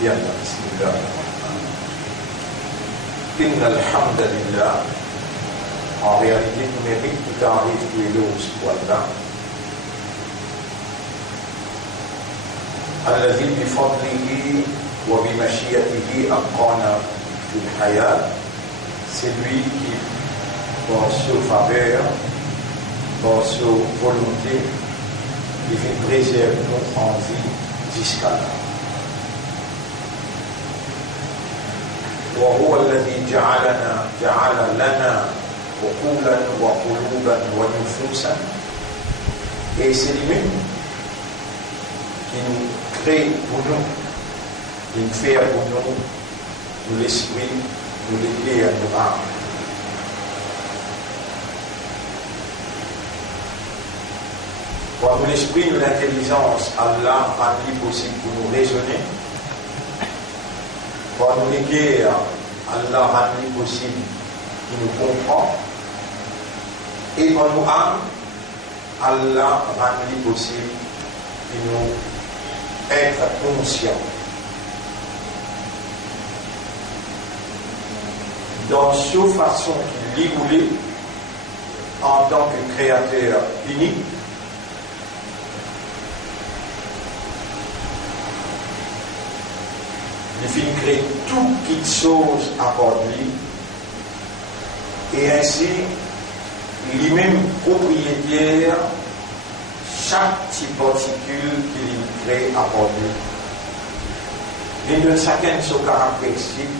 Bien, bismillah. Inna alhamdulillah. En réalité, nous méritons tout arrive tous les deux subhanallah. الذي بفضله وبمشيئته أبقانا في الحياة. C'est lui qui, par sa faveur, par sa volonté, il fait préserver nous en vie jusqu'à là. وهو الذي جعل لنا عقولا وقلوبا ونفوسا. Et c'est lui-même qui nous crée pour nous, qui nous fait pour nous l'esprit, nous l'aider à nous âmes. Pour nous l'esprit, nous l'intelligence, Allah a rendu possible pour nous raisonner. Pour nous l'aider, Allah a rendu possible qui nous comprend. Et pour nous âmes, Allah a rendu possible qui nous être conscient. Dans sa façon qu'il voulait, en tant que créateur unique, il fit créer toute petite chose à part lui, et ainsi, lui-même propriétaire chaque petite particule qu'il crée à part lui. Il donne chacun son caractéristique,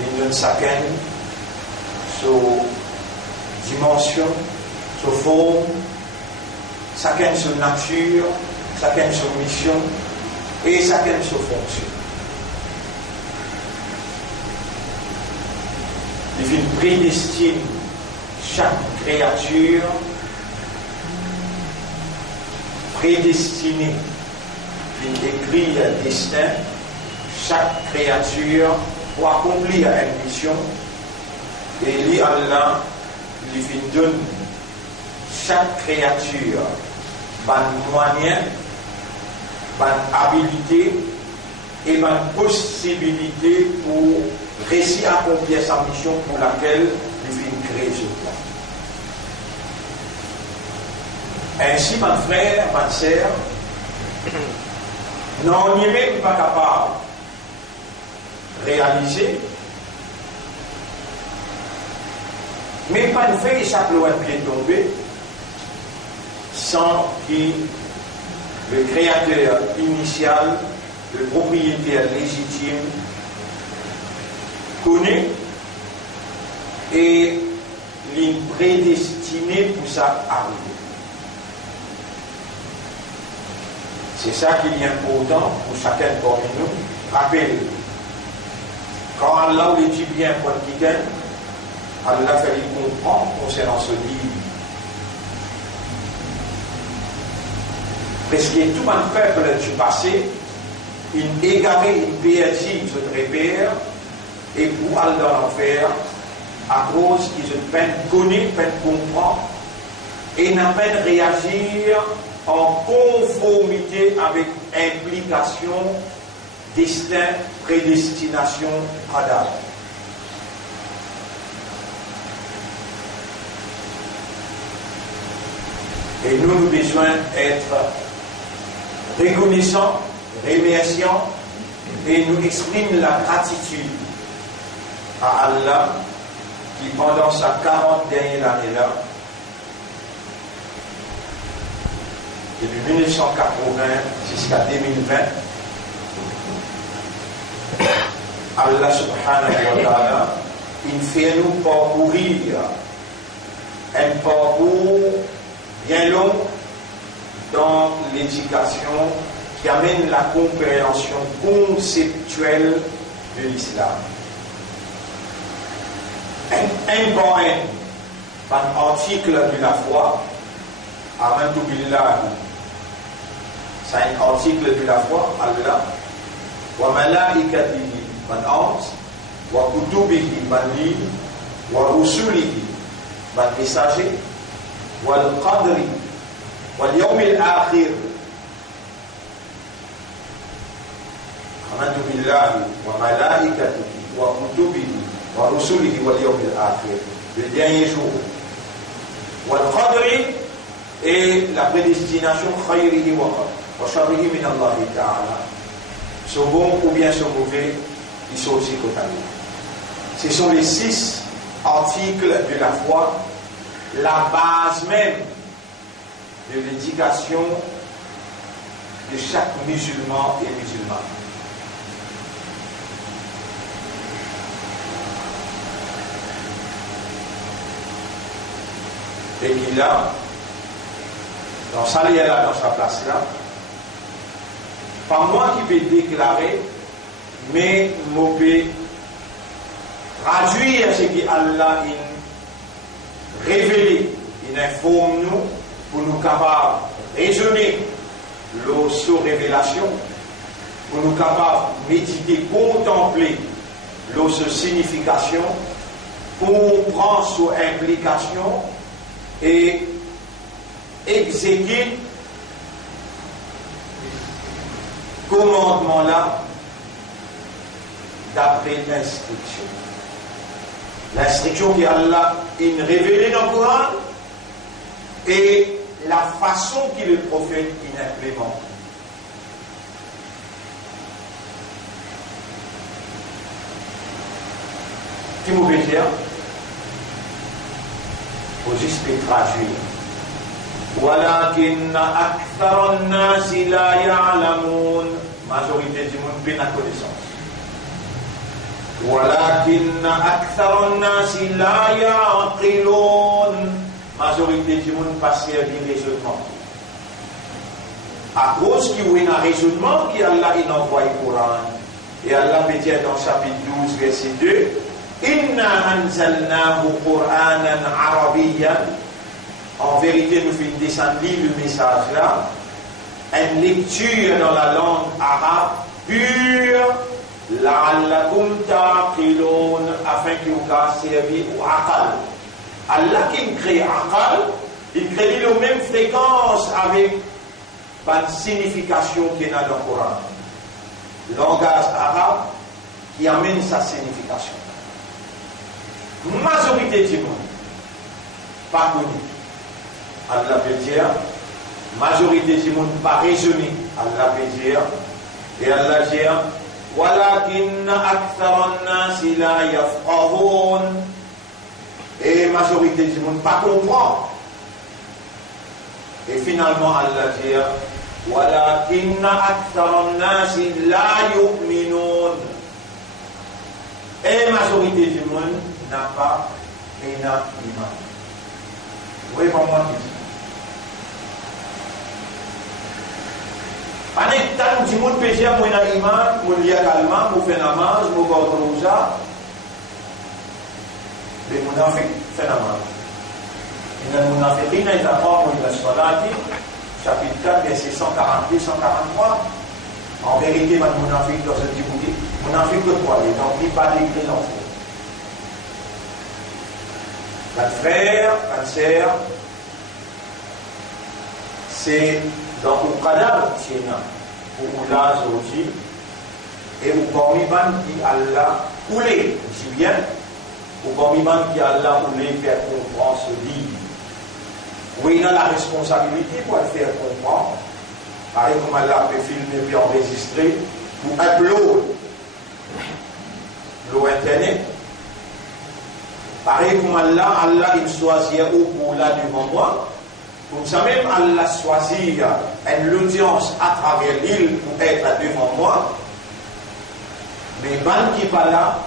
il donne chacun son dimension, sa forme, chacun son nature, chacun son mission et chacun sa fonction. Il prédestine chaque créature prédestinée, il écrit un destin, chaque créature pour accomplir une mission, et lui, Allah, il donne chaque créature un moyen, une habilité et une possibilité pour réussir à accomplir sa mission pour laquelle il vient créer ce plan. Ainsi, mon frère, ma sœur, non, on n'est même pas capable de réaliser, mais pas de faire chaque loi de pied tombé sans que le créateur initial, le propriétaire légitime, connaît et les prédestiné pour ça arriver. C'est ça qui est important pour chacun parmi nous. Rappelez, quand Allah le dit bien pour quelqu'un, Allah fait lui comprendre concernant ce livre. Parce que tout le peuple du passé, il égaré, il perdu ce repère, et pour aller dans l'enfer, à cause qu'ils ont peine connaître, peine comprendre, et n'a peine réagir en conformité avec implication, destin, prédestination, Adam. Et nous avons besoin d'être reconnaissants, remerciants, et nous exprimer la gratitude à Allah qui, pendant sa 40 dernières années-là, depuis 1980 jusqu'à 2020, Allah subhanahu wa ta'ala, il fait nous parcourir un parcours bien long dans l'éducation qui amène la compréhension conceptuelle de l'islam. Un par un article de la foi, Amantu billah, c'est un article de la foi, Allah, wa malaikatihi, man ange, wa kutubihi, man livre, wa rusulihi, man messager, wa al-qadri, wa al-yawm al-akhir. amantu billahi wa malaikatihi wa kutubihi wa rusulihi wal yawmil akhir, le dernier jour. Wal qadri, et la prédestination khayrihi wa sharrihi min Allah ta'ala. Sont bons ou bien sont mauvais, ils sont aussi contaminés. Ce sont les 6 articles de la foi, la base même de l'éducation de chaque musulman et musulmane. Et qu'il a, dans sa liée là, dans sa place là, pas moi qui vais déclarer, mais je vais traduire ce que Allah a révélé, il informe nous pour nous capables de raisonner sur révélation, pour nous capables de méditer, contempler sur signification, comprendre sur implication et exécuter commandement là d'après l'instruction. L'instruction qu'Allah a révélée dans le Coran et la façon que le prophète implémente. Qui vous veut dire? Il faut juste traduire. ولكن أكثر الناس لا يعلمون. Majorité du monde n'a pas connaissance. ولكن أكثر الناس لا يعقلون. Majorité du monde pas servi raisonnement. À cause qu'il y a un raisonnement qu'Allah il envoie le Coran. Et Allah peut dire dans chapitre 12 verset 2, Inna anzalnahu Qur'anan arabiyyan. En vérité, nous faisons descendre le message là, une lecture dans la langue arabe pure, la'allakum ta'qilun, afin que vous puissiez servir au aqal. Allah qui crée aqal, il crée la même fréquence avec la signification qu'il y a dans le Coran. Langage arabe qui amène sa signification. Majorité du monde, pas connu. Allah peut dire, majorité du monde pas raisonné. Allah peut dire, et Allah dit, وَلَكِنَّ أَكْثَرَ النَّاسِ لَا يَفْقَهُونَ. Et majorité du monde pas comprend. Et finalement Allah dit, وَلَكِنَّ أَكْثَرَ النَّاسِ لَا يُؤْمِنُونَ. Et majorité du monde n'a pas et n'a iman. Vous voyez pas moi qui dis. Anek tan di moun peche mwen a iman, moun liya kalman, moun fè namaz, moun gòd roja. Les munafik fè namaz. Inna munafiqina idha qamu ila salati, chapitre 4, verset 142-143. En vérité, man munafik dans ce dit, munafik de quoi? Il n'en pas d'église en fait. Quatre frères, quatre sœurs, c'est dans le cadavre où là aujourd'hui et où parmi qui Allah coulé, si bien, où parmi qui Allah voulait faire comprendre ce livre, où il a la responsabilité pour le faire comprendre, pareil comme Allah peut filmer puis enregistrer, ou upload l'internet. Pareil comme Allah il choisit où pour là devant moi. Comme ça même, Allah choisit l'audience à travers l'île pour être devant moi. Mais ban qui n'est pas là,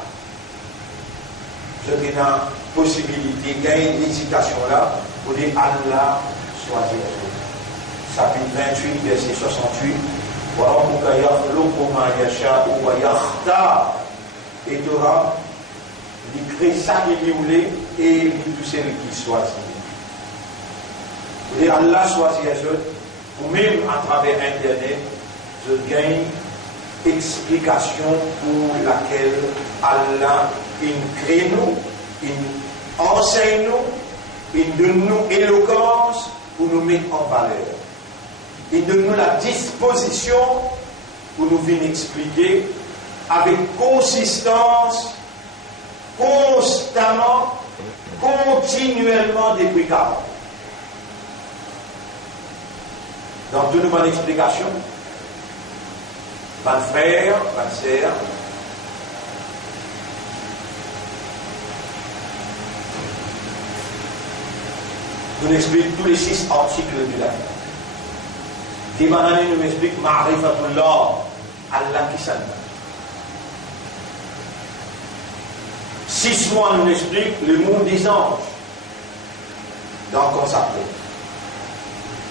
je dis dans la possibilité de gagner une hésitation là pour dire Allah choisit. Chapitre 28, verset 68. Et tu auras, il crée ça qu'il voulait et il tout celui qui choisit. Et Allah choisit les autres, ou même à travers Internet, je gagne explication pour laquelle Allah crée nous, il enseigne nous, il donne nous éloquence pour nous mettre en valeur. Il donne nous la disposition pour nous venir expliquer avec consistance, constamment, continuellement depuis 40 ans. Donc, donne-nous une explication. Mon frère, ma sœur, nous explique tous les 6 articles de la vie. Dimanani nous explique Ma'rifatullah, Allah qui s'en va. 6 mois nous explique le monde des anges. Donc on s'appelle.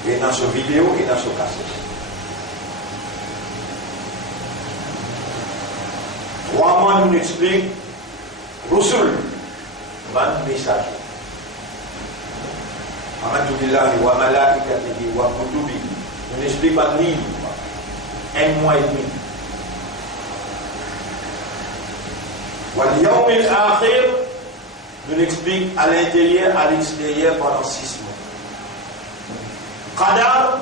Et dans ce vidéo et dans ce cassette. 3 mois nous explique Rusul, ban messager. Alhamdulillah wa malaikatihi wa kutubihi. Nous explique pas de livre. 1 mois et demi. Wal yawm al-akhir, nous explique à l'intérieur, à l'extérieur pendant 6 mois. Qadar,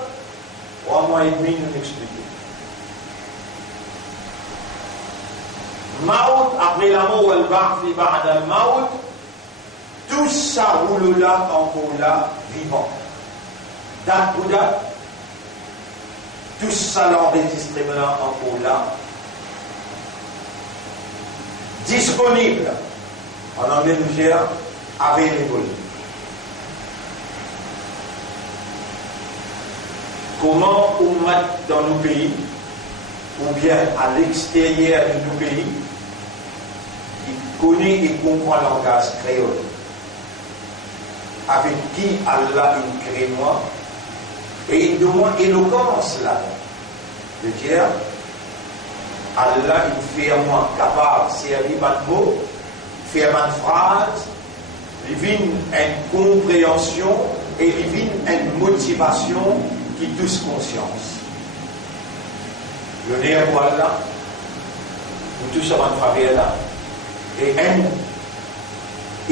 3 mois et demi, nous explique. Maout, après la mort, wal ba'thi ba'da al-maout, tout ça roule là, encore là, vivant. Date pour date, tout ça l'enregistrement encore là, disponible. En anglais, nous gère available. Comment on met dans nos pays, ou bien à l'extérieur de nos pays, qui connaît et comprend le langage créole, avec qui Allah il crée moi, et il demande éloquence là, de dire, Allah il fait moi capable de servir ma mot, faire ma phrase, il vient une compréhension et il vient une motivation qui touche conscience. Le nerf voilà, nous tous sommes en travers là, et un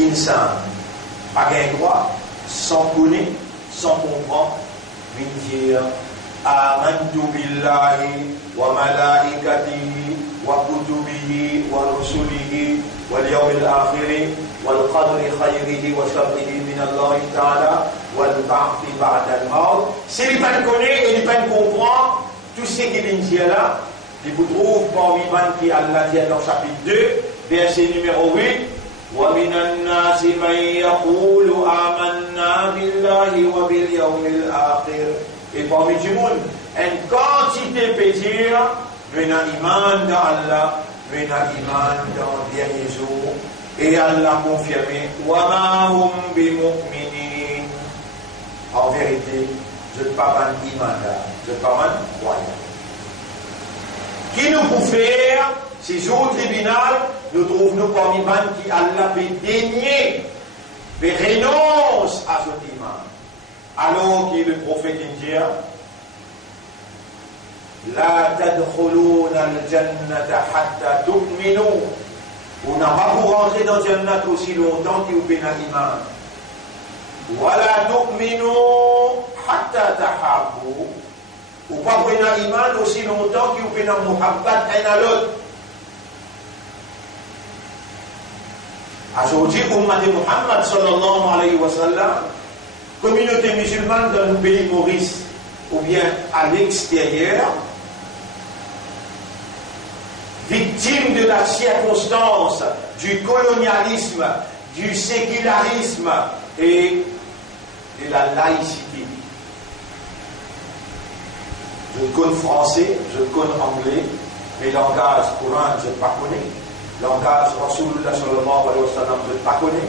insan, pas qu'un droit, sans connaître, sans comprendre, vient dire Amantu billahi wa malaikatihi wa kutubihi wa rusulihi wal yawmil akhir wal qadri khayrihi wa sharrihi min Allah ta'ala wal ba'thi ba'da al-maut. Si il pas connaît et il pas comprend tout ce qui vient dire là, il vous trouve parmi qui Allah dit dans chapitre 2, verset numéro 8. وَمِنَ النَّاسِ مَنْ يَقُولُ آمَنَّا بِاللَّهِ وَبِالْيَوْمِ الْآخِرِ. Et parmi tout le monde, une quantité peut dire, nous avons iman dans Allah, nous avons iman dans le dernier jour, et Allah confirmé, وَمَا هُمْ بِمُؤْمِنِينَ. En vérité, je ne parle pas d'iman là, je ne parle pas de croyant. Qui nous peut faire ces jours au tribunal, nous trouvons parmi les qui Allah peut dénier, peut renoncer à ce iman. Alors que le prophète dit, La tadkhuluna al-jannata hatta tu'minu. On n'a pas pour rentrer dans le jannat aussi longtemps qu'il y a un iman. Wa la tu'minu hatta tahabbu. Ou pas pour un iman aussi longtemps qu'il y a un muhabbat un à l'autre. Aujourd'hui, Ummat de Muhammad sallallahu alayhi wa sallam, communauté musulmane dans le pays Maurice, ou bien à l'extérieur, victime de la circonstance, du colonialisme, du sécularisme et de la laïcité. Je connais français, je connais anglais, mais langage courant, je ne sais pas connais. Langage Rasulullah sallallahu alayhi wa sallam, je ne pas connais.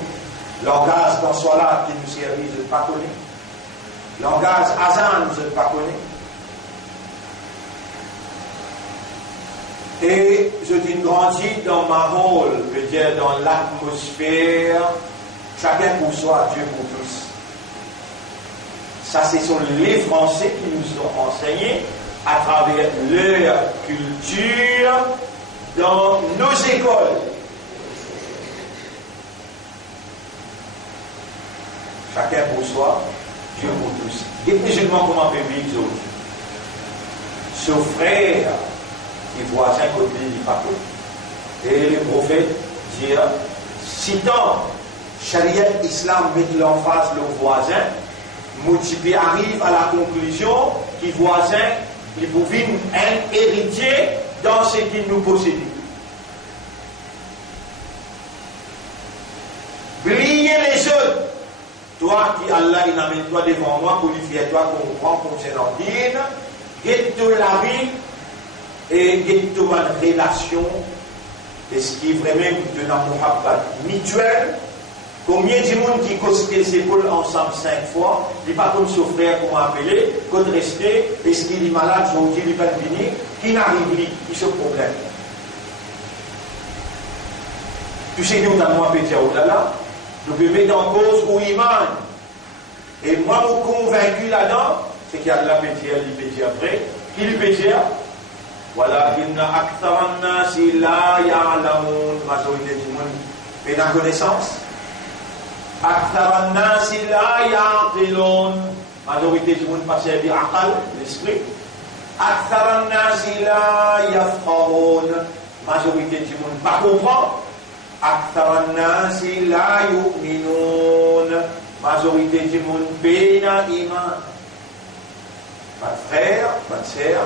Langage dans Salat qui nous servit, je ne pas connais. Langage Azan, je ne pas connais. Et je dis grandi dans ma rôle, je veux dire dans l'atmosphère, chacun pour soi, Dieu pour tous. Ça, ce sont les Français qui nous ont enseigné à travers leur culture dans nos écoles. Chacun pour soi, Dieu pour tous. Les musulmans, comment peuvent vivre les autres? Ce frère, qui voisin côté du parcours. Et les prophètes disent, citant Sharia Islam met l'emphase le voisin, Moutipi arrive à la conclusion qu'il voisin, il pouvait un héritier dans ce qu'il nous possède. Pliez les autres. Toi qui Allah il amène toi devant moi pour lui faire toi comprendre concernant dîne, guette la vie et guette ma relation, et ce qui est vraiment de la muhabbat mutuelle. Combien de monde qui cause ses épaules ensemble 5 fois, il n'est pas comme son frère, comment appeler, quand rester, est-ce qu'il est malade, aujourd'hui, il n'est pas fini, qui n'arrive pas, il se problème. Tu sais que nous avons appelé là, nous pouvons mettre en cause ou iman. Et moi, je suis convaincu là-dedans, c'est qu'il y a de la pétière, il pétit après. Qui lui pétit? Voilà, il y a aktaranna si la ya'lamun, majorité du monde, et la connaissance. Aktaranna si la ya'qilun, majorité du monde passe à dire aqal, l'esprit. Aktaranna si la yafqahun, majorité du monde pas comprend. Aktaranna si la yu'minun, majorité du monde béna iman. Pas de frère, pas de sœur,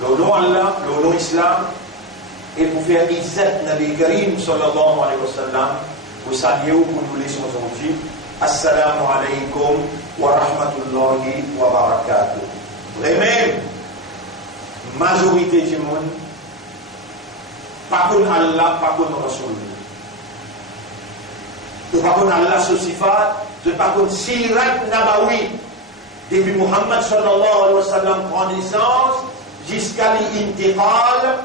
le nom Allah, le nom Islam, et pour faire izzat Nabi Karim sallallahu alayhi wa sallam, vous saluez pour nous laisser aujourd'hui. Assalamu alaykum wa rahmatullahi wa barakatuh. Vraiment, majorité du monde, pas contre Allah, pas contre Rasul. Pas contre Allah, ce sifat, pas contre Sirat Nabawi. Depuis Muhammad sallallahu alayhi wa sallam prend naissance jusqu'à l'intiqal,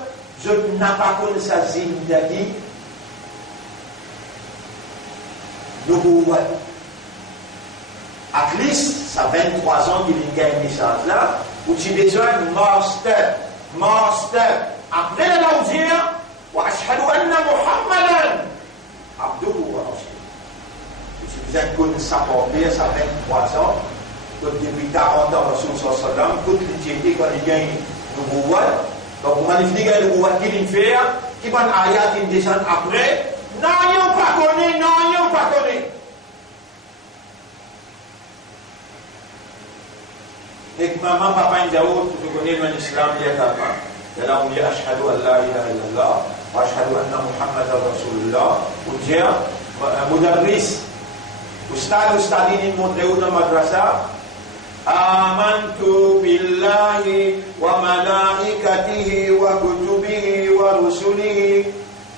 je n'ai pas connu sa zindagi. Nubuwat. À least, ça 23 ans qu'il y a un message là, où tu as besoin de master. Après la dire, wa ashhadu anna Muhammadan abduhu wa rasuluh. Tu as besoin de connaître sa portée, ça 23 ans. Depuis 40 ans, Rasul sallam, toute l'utilité quand il gagne le Nubuwat. Donc, on va définir le Nubuwat qu'il fait, qui va ayat qui descend après. Non, il n'y a pas connu, non, il n'y a pas connu. Et que maman, papa, il dit, tu connais l'islam, il y a ta main. Et là, on dit, ashhadu an la ilaha illallah, wa ashhadu anna Muhammadan Rasulullah. On dit, Mudarris, Ustadini montré où dans la madrasa. Amantu billahi wa malaikatihi wa kutubihi wa rusulihi.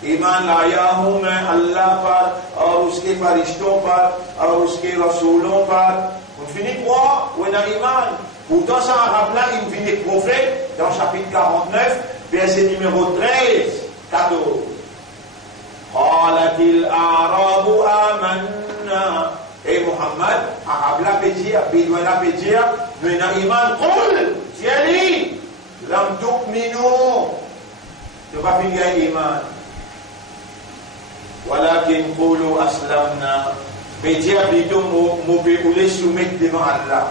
Iman layahum Allah par, और उसके फरिश्तों पर, और उसके रसूलों पर. On finit quoi? On a iman. Pourtant, ça arabe là, il finit prophète dans le chapitre 49, verset numéro 13, 14. قالت الأعراب آمنا. Et Muhammad, arabe la pédia, bédouin la pédia, nous avons iman, qul, tiens-li, lam tu'minu, tu vas finir iman. Walakin qulu aslamna, pédia plutôt moubé ou les soumettre devant Allah.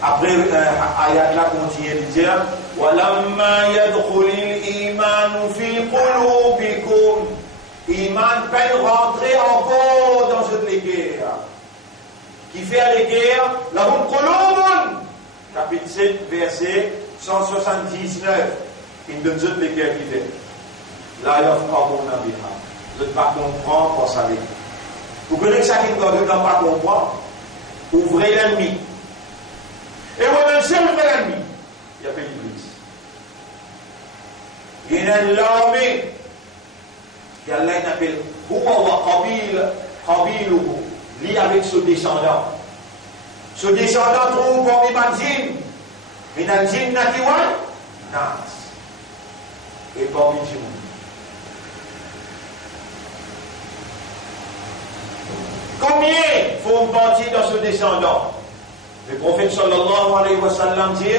Après, ayat là continue de dire, walamma yadkhulil imanu fi qulubikum, iman peut rentrer encore dans cette guerre. Qui fait les guerres, la Qulubun, chapitre 7, verset 179. Il donne toutes les guerres qui fait. La yafqahuna biha. Vous ne pas comprendre pour ça. Vous connaissez ça qui ne doit pas comprendre. Ouvrez l'ennemi. Et vous-même seul ouvrez l'ennemi. Il y a pas l'Église. Il y a une armée. Allah appelle Huwa wa Qabiluhu. Lui avec ce descendant. Ce descendant trouve pour Imanjin. Minanjin Natiwan Nas. Et pour Mijim. Combien faut partir dans ce descendant? Le prophète sallallahu alayhi wa sallam dit,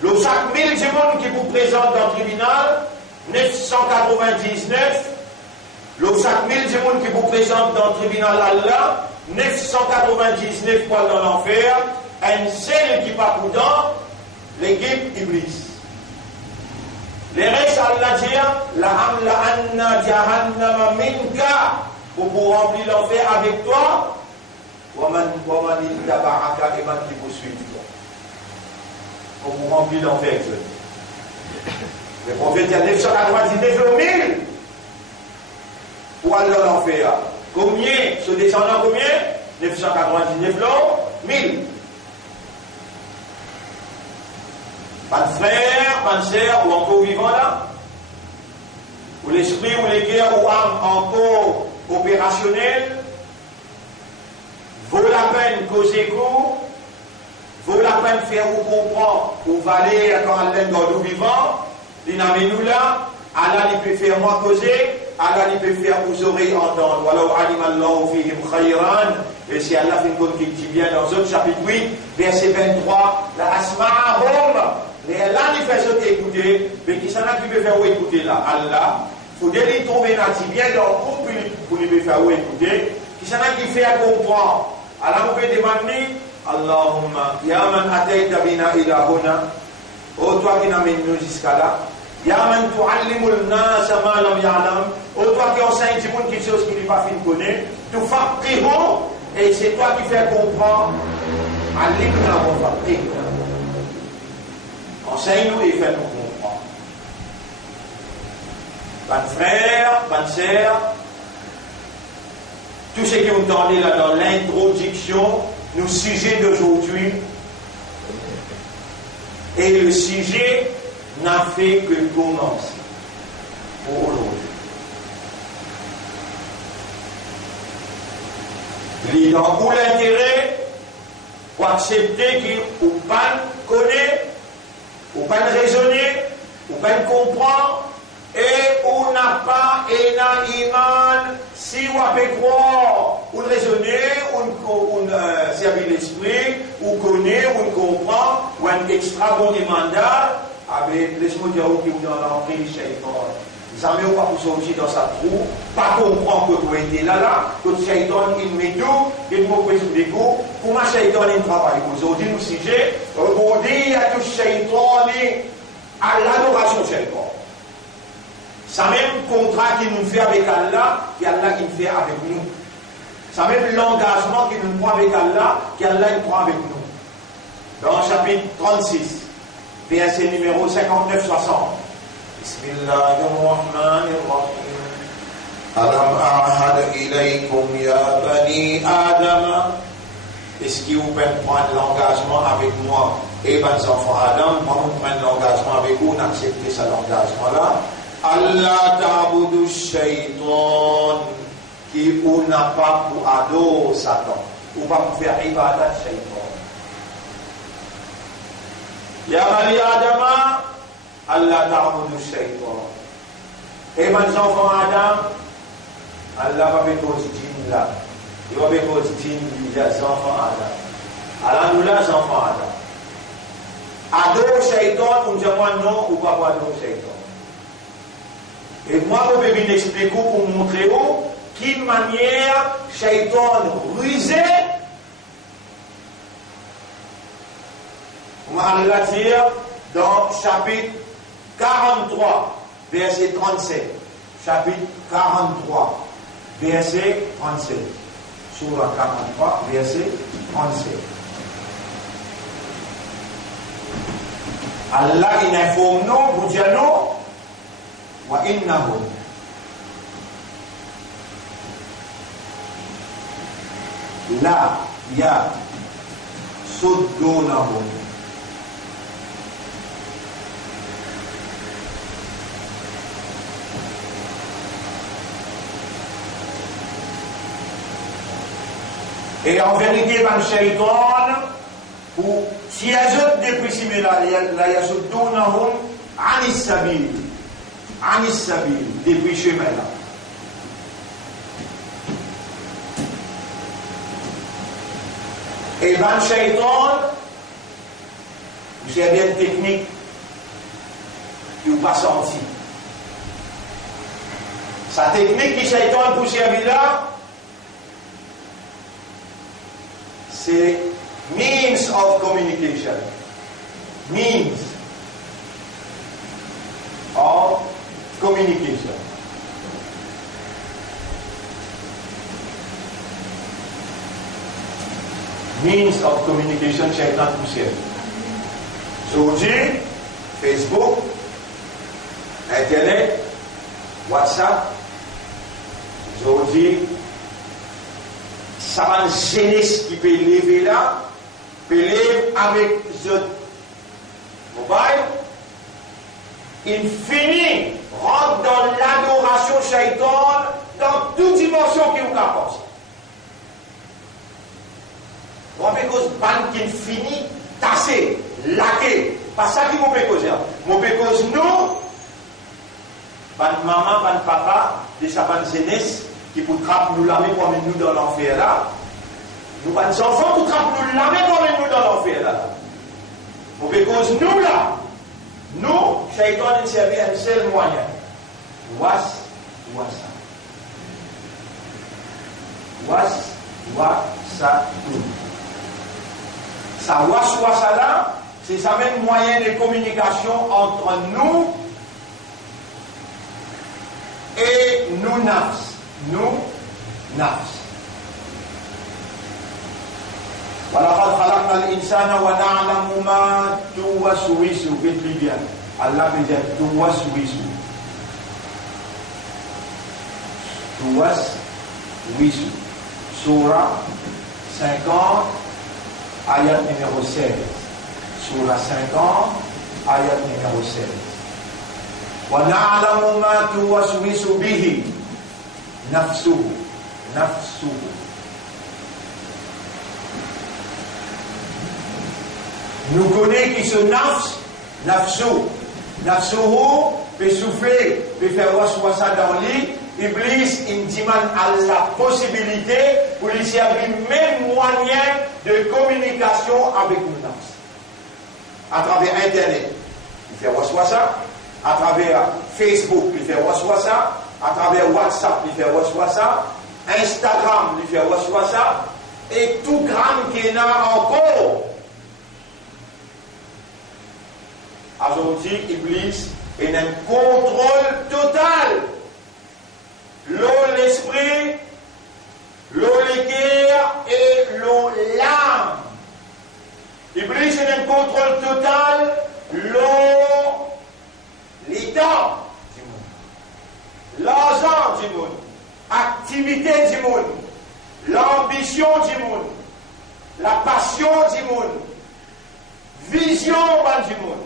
le chaque 1000 gens qui vous présentent dans le tribunal, 999, le chaque 1000 gens qui vous présentent dans le tribunal Allah, 999 poils dans l'enfer, un seul qui pas prudent, l'équipe Iblis. Les restes, Allah dit, la amla anna jahannama minka, pour remplir l'enfer avec toi, waman ittaba'aka et man qui poursuit toi. Pour remplir l'enfer avec toi. Le prophète dit 999 000 pour aller dans l'enfer. Combien? Se descendant combien? 999 000. Pas de frère, pas de sœur, ou encore vivant là, ou l'esprit, ou les guerres, ou âme encore opérationnelle, vaut la peine causer court, vaut la peine faire ou comprendre, ou valer quand elle est dans nous vivants, l'inamé-nous là, Allah il peut faire moi causer, Allah il peut faire vous oreilles entendre. Wallahu alimallahu fihim khayran. Et si Allah fait une bonne qui dit bien dans autre chapitre 8, verset 23, la asma'ahum. Mais là, il fait ce écouter, mais qui s'en a qui peut faire ou écouter là? Allah, il faut qu'il tombe bien dans le groupe pour lui faire ou écouter, qui s'en a qui fait comprendre. Allah vous peut demander, Allahumma, ya man atayta bina ila huna, ô toi qui n'amène nous jusqu'à là, ya man tu'allimul nas ma lam ya'lam, ô toi qui enseigne du monde quelque chose qui n'est pas fin de connaître, tu faqihu, et c'est toi qui fais comprendre, allimna wa faqihu. Enseigne-nous et fais-nous comprendre. Pas de frère, pas de sœur, tout ce qui ont entendu là dans l'introduction, nos sujets d'aujourd'hui, et le sujet n'a fait que commencer pour aujourd'hui. L'ident ou l'intérêt pour accepter qu'il ou pas connaît, ou pas raisonner, ou pas comprendre, et on n'a pas un iman, si on peut croire, ou raisonner, ou servir l'esprit, ou connaît, ou comprend, ou un extra bon mandat, avec les mots qui vous dans l'entrée du shaitan. Jamais on va vous sortir dans sa trou, pas comprendre que vous êtes là, que le shaitan il met tout, il m'a pris sous les coups, comment le shaitan il travaille. Aujourd'hui, nous sujet, on dit à tout shaitan à l'adoration shaitan. Ça même contrat qu'il nous fait avec Allah, qu'il Allah qui fait avec nous. Ça même l'engagement qu'il nous prend avec Allah, qu'Allah il prend avec nous. Dans le chapitre 36, verset numéro 59-60. Bismillahirrahmanirrahim. Alam ahad ilaykum ya bani Adam. Est-ce que vous pouvez prendre l'engagement avec moi et les enfants Adam, moi vous prenez l'engagement avec vous, n'acceptez cet engagement-là. Allah ta'budu shaitan, qui ou n'a pas pour adorer Satan, ou pas pour faire ibadat shaitan. Ya bani Adam, Allah ta'budu shaitan. Et mes enfants Adam, Allah va mettre au djinn là. Il va mettre au djinn les enfants Adam. Allah nous les enfants Adam. Adore shaitan, ou dire moi non, ou pas adore shaitan. Et moi, je vais vous expliquer pour vous montrer quelle manière shaitan rusé. On va aller la dire dans chapitre 43, verset 37. Chapitre 43, verset 37. Surah 43, verset 37. Allah, il informe nous, pour dire nous, wa innahum la yasuddunahum et en vérité ban shaitan pour si ajoute déprimer la yasuddunahum anis sabil Anis Sabil, depuis chemin là. Et dans le shaitan, j'ai bien une technique qui vous pas senti. Sa technique qui shaitan pour servir là, c'est means of communication. Means of communication. Means of communication, syaitan poussière. Aujourd'hui, Facebook, Internet, WhatsApp, aujourd'hui, ça va une jeunesse qui peut lever là, peut lever avec le mobile, il finit, rentre dans l'adoration shaitan, dans toute dimension qui vous capable. On peut cause ban qui finit, tassé, laqué. Pas ça qui vous peut causer. Mon peut cause nous, ban maman, ban papa, de sa ban jeunesse, qui pour trappe nous la main pour mettre nous dans l'enfer là. Nous ban enfants pour trappe nous la main pour mettre nous dans l'enfer là. Mon peut cause nous là. Nous, shaitan ne servi un seul moyen. Was, ça tout. Ça was là, c'est ça même moyen de communication entre nous et nous nafs. Nous nafs. وَلَقَدْ خَلَقْنَا الْإِنسَانَ وَنَعْلَمُ مَا تُوَسْوِسُ بِهِ. Allah veut dire tuwaswisu. Tuwaswisu. Surah 50, ayat numéro 16. Surah 50, ayat numéro 16. وَنَعْلَمُ مَا تُوَسْوِسُ بِهِ نَفْسُهُ. Nous connaissons qui se nafsuhu, peut souffler, peut faire waswasa dans lui. Iblis, il dit à la possibilité pour lui servir même moyen de communication avec nous. À travers Internet, il fait waswasa. À travers Facebook, il fait waswasa. À travers WhatsApp, il fait waswasa. Instagram, il fait waswasa. Et tout gramme qu'il y a encore. Aujourd'hui, Iblis est un contrôle total. L'eau, l'esprit, l'eau, les guerres et l'eau, l'âme. Iblis est un contrôle total. L'eau, les dents du monde, l'argent du monde, activité du monde, l'ambition du monde, la passion du monde, vision du monde.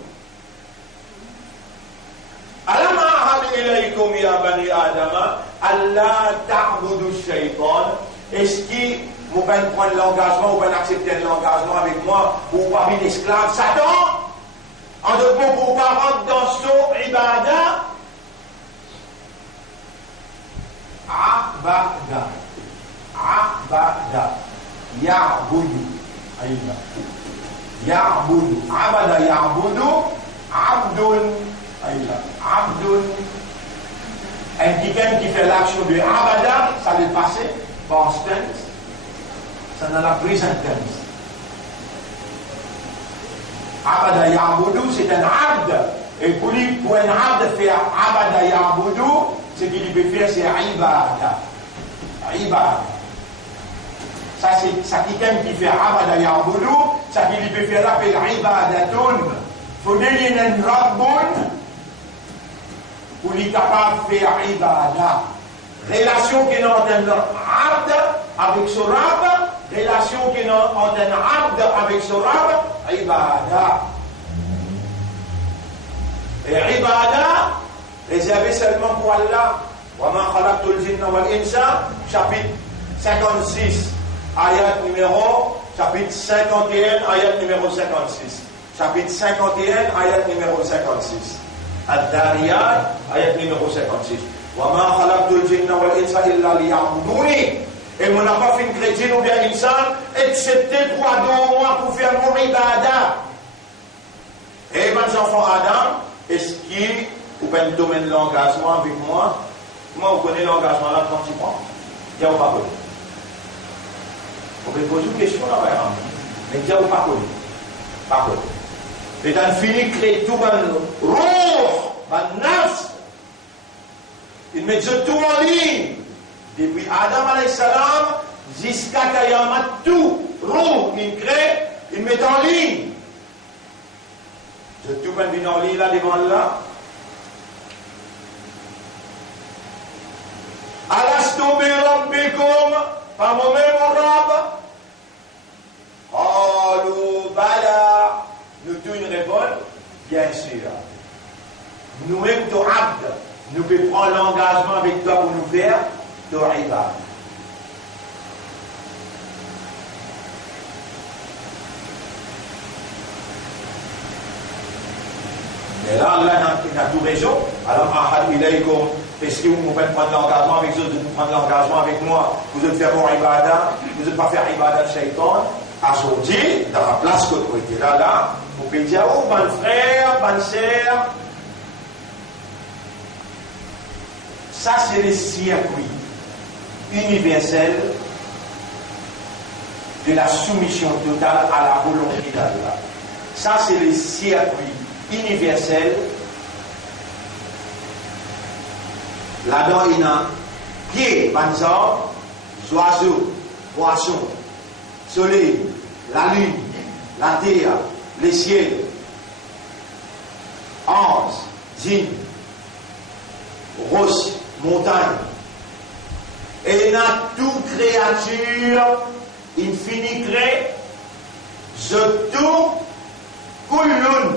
ألم أعهد إليكم يا بني آدم ألا تعبدوا الشيطان. Est-ce que vous pouvez prendre l'engagement, vous pouvez accepter l'engagement avec moi pour pas être esclave Satan? En d'autres mots, pour pas rentrer dans son ibadah. Abada. Ya'budu. Ya'budu. Abada ya'budu. Abdun. Abdul, quelqu'un qui fait l'action de Abada, ça va passer past tense, ça n'a la present tense. Abada Ya'budu, c'est un abd, et pour un abd faire Abada Ya'budu, ce qu'il peut faire c'est Ibada. Ça c'est quelqu'un qui fait Abada Ya'budu, ça qu'il peut faire l'appeler Ibadatun. Faut donner un rabbun pour lui capable de faire ibadah. Relation qui est entre un abd avec son rab, relation qui est entre un abd avec son rab, ibadah. Et ibadah, réservé seulement pour Allah. وَمَا خَلَقْتُ الْجِنَّ وَالْإِنسَ, chapitre 56, ayat numéro, chapitre 51, ayat numéro 56. Chapitre 51, ayat numéro 56. Ad-Dariyat, ayat numéro 56. وَمَا خَلَقْتُ الْجِنَّ وَالْإِنسَ إِلَّا لِيَعْبُدُونِ. Et mon n'a pas fait une chrétienne ou bien insan, excepté pour adorer moi, pour faire mon ibadah. Et mes enfants Adam, est-ce que vous pouvez me donner l'engagement avec moi? Comment vous connaissez l'engagement là quand tu prends? Il n'y a pas connu. Vous pouvez poser une question là, mais il n'y a pas connu. Pas connu. Et dans le fini, créer tout le roh, le nafs, Il met tout en ligne. Depuis Adam alayhi salam jusqu'à Kayamat, tout roux, il crée, il met en ligne. Tout le monde en ligne là devant Allah. Alastu bi rabbikum, par moi-même mon Rabb. Qalu bala. Nous tous une réponse, bien sûr. Nous-mêmes, ton abd, nous pouvons prendre l'engagement avec toi pour nous faire ton ibad. Mais là, Allah a tout raison. Alors, ahad ilaykum, est-ce que vous pouvez prendre l'engagement avec eux, vous prendre l'engagement avec moi, vous allez faire mon ibadah, vous n'allez pas faire ibadah de shaitan. Aujourd'hui, dans la place que vous étiez là, vous pouvez dire, oh, mon frère, bonne sœur, ça c'est le circuit universel de la soumission totale à la volonté d'Allah. Ça c'est le circuit universel. Là-dedans, il y a pied, banzan, oiseaux, poissons, soleil, la lune, la terre, les ciels, anges, djinns, rosses, montagnes. Et il y a toute créature infinie créée, je tout, kullun,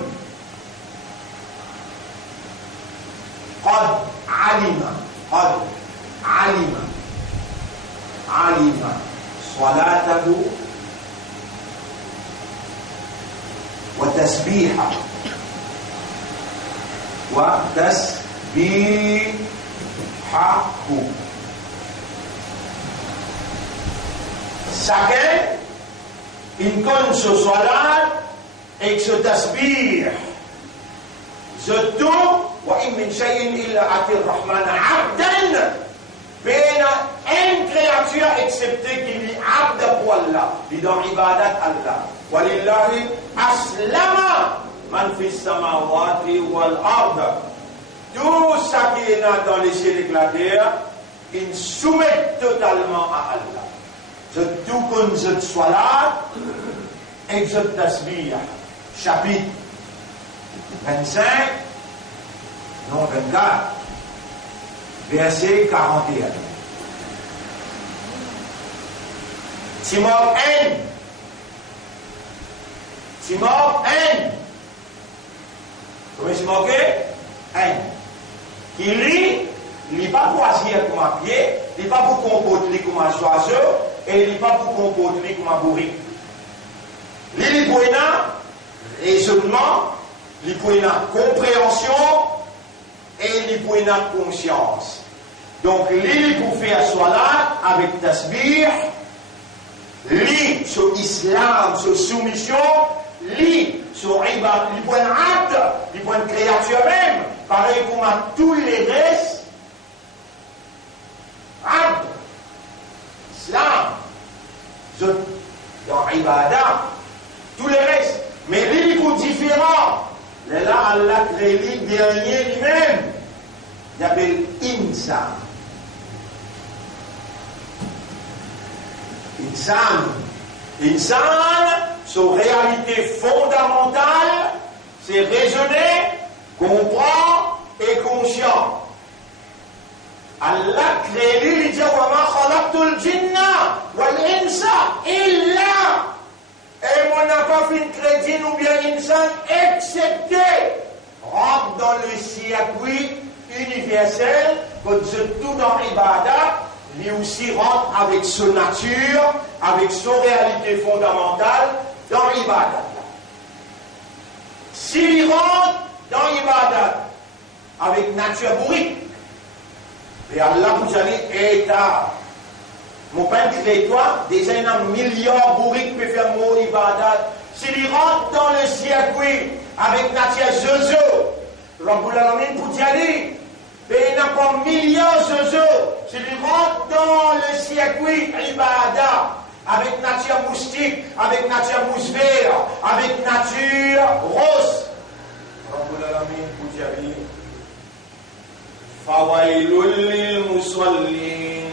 qad alima, salatahu wa tasbiha wa tasbihahu. Chacun, il connaît ce salat et ce tasbih. Je tout, wa in min shay'in illa ati ar-Rahman abdan. Mais une créature excepté qu'il y abd pour Allah. Il est dans ibadat Allah. Wa lillahi aslama man fi samawati wal ard. Tout ça qui est dans les cieux et la terre, il soumet totalement à Allah. Je tout comme je sois là, et je tasbih. Chapitre 25, non 24, verset 41. Timor N. Comment c'est marqué? N. Qui lit, il n'est pas pour assurer comme un pied, il n'est pas pour comporter comme un oiseau, et il n'est pas pour comporter comme un bourrique. Il est pour un raisonnement, il est pour une compréhension, et il est pour une conscience. Donc, il est pour faire salat avec tasbih, lui sur islam, sur soumission, lui sur ibad, lui pour un abd, lui pour une créature même, pareil comme à tous les restes, abd, islam, dans ibadah, tous les restes. Mais lui pour différent, là Allah crée lui dernier lui-même, il appelle insan. Insan, son réalité fondamentale, c'est raisonner, comprendre et conscient. Allah crée lui, il dit wa ma khalaqtul jinna wal insa illa. Et on n'a pas fait une crédit ou bien insan excepté rentre dans le circuit universel, comme tout dans l'ibadah. Lui aussi rentre avec son nature, avec son réalité fondamentale dans l'ibadat. S'il rentre dans l'ibadat avec nature bourrique, et Allah vous allez état. Mon père dit toi, déjà il y a un million bourriques qui peuvent faire mon ibadat. S'il rentre dans le circuit avec nature zozo, Rabbul Alamin pour y aller. Et il n'y a pas millions de zozo. S'il rentre dans le circuit ibadah, avec nature moustique, avec nature mousse verte, avec nature rose, Rabbul Alamin pour y aller. Fawailul lil musallin.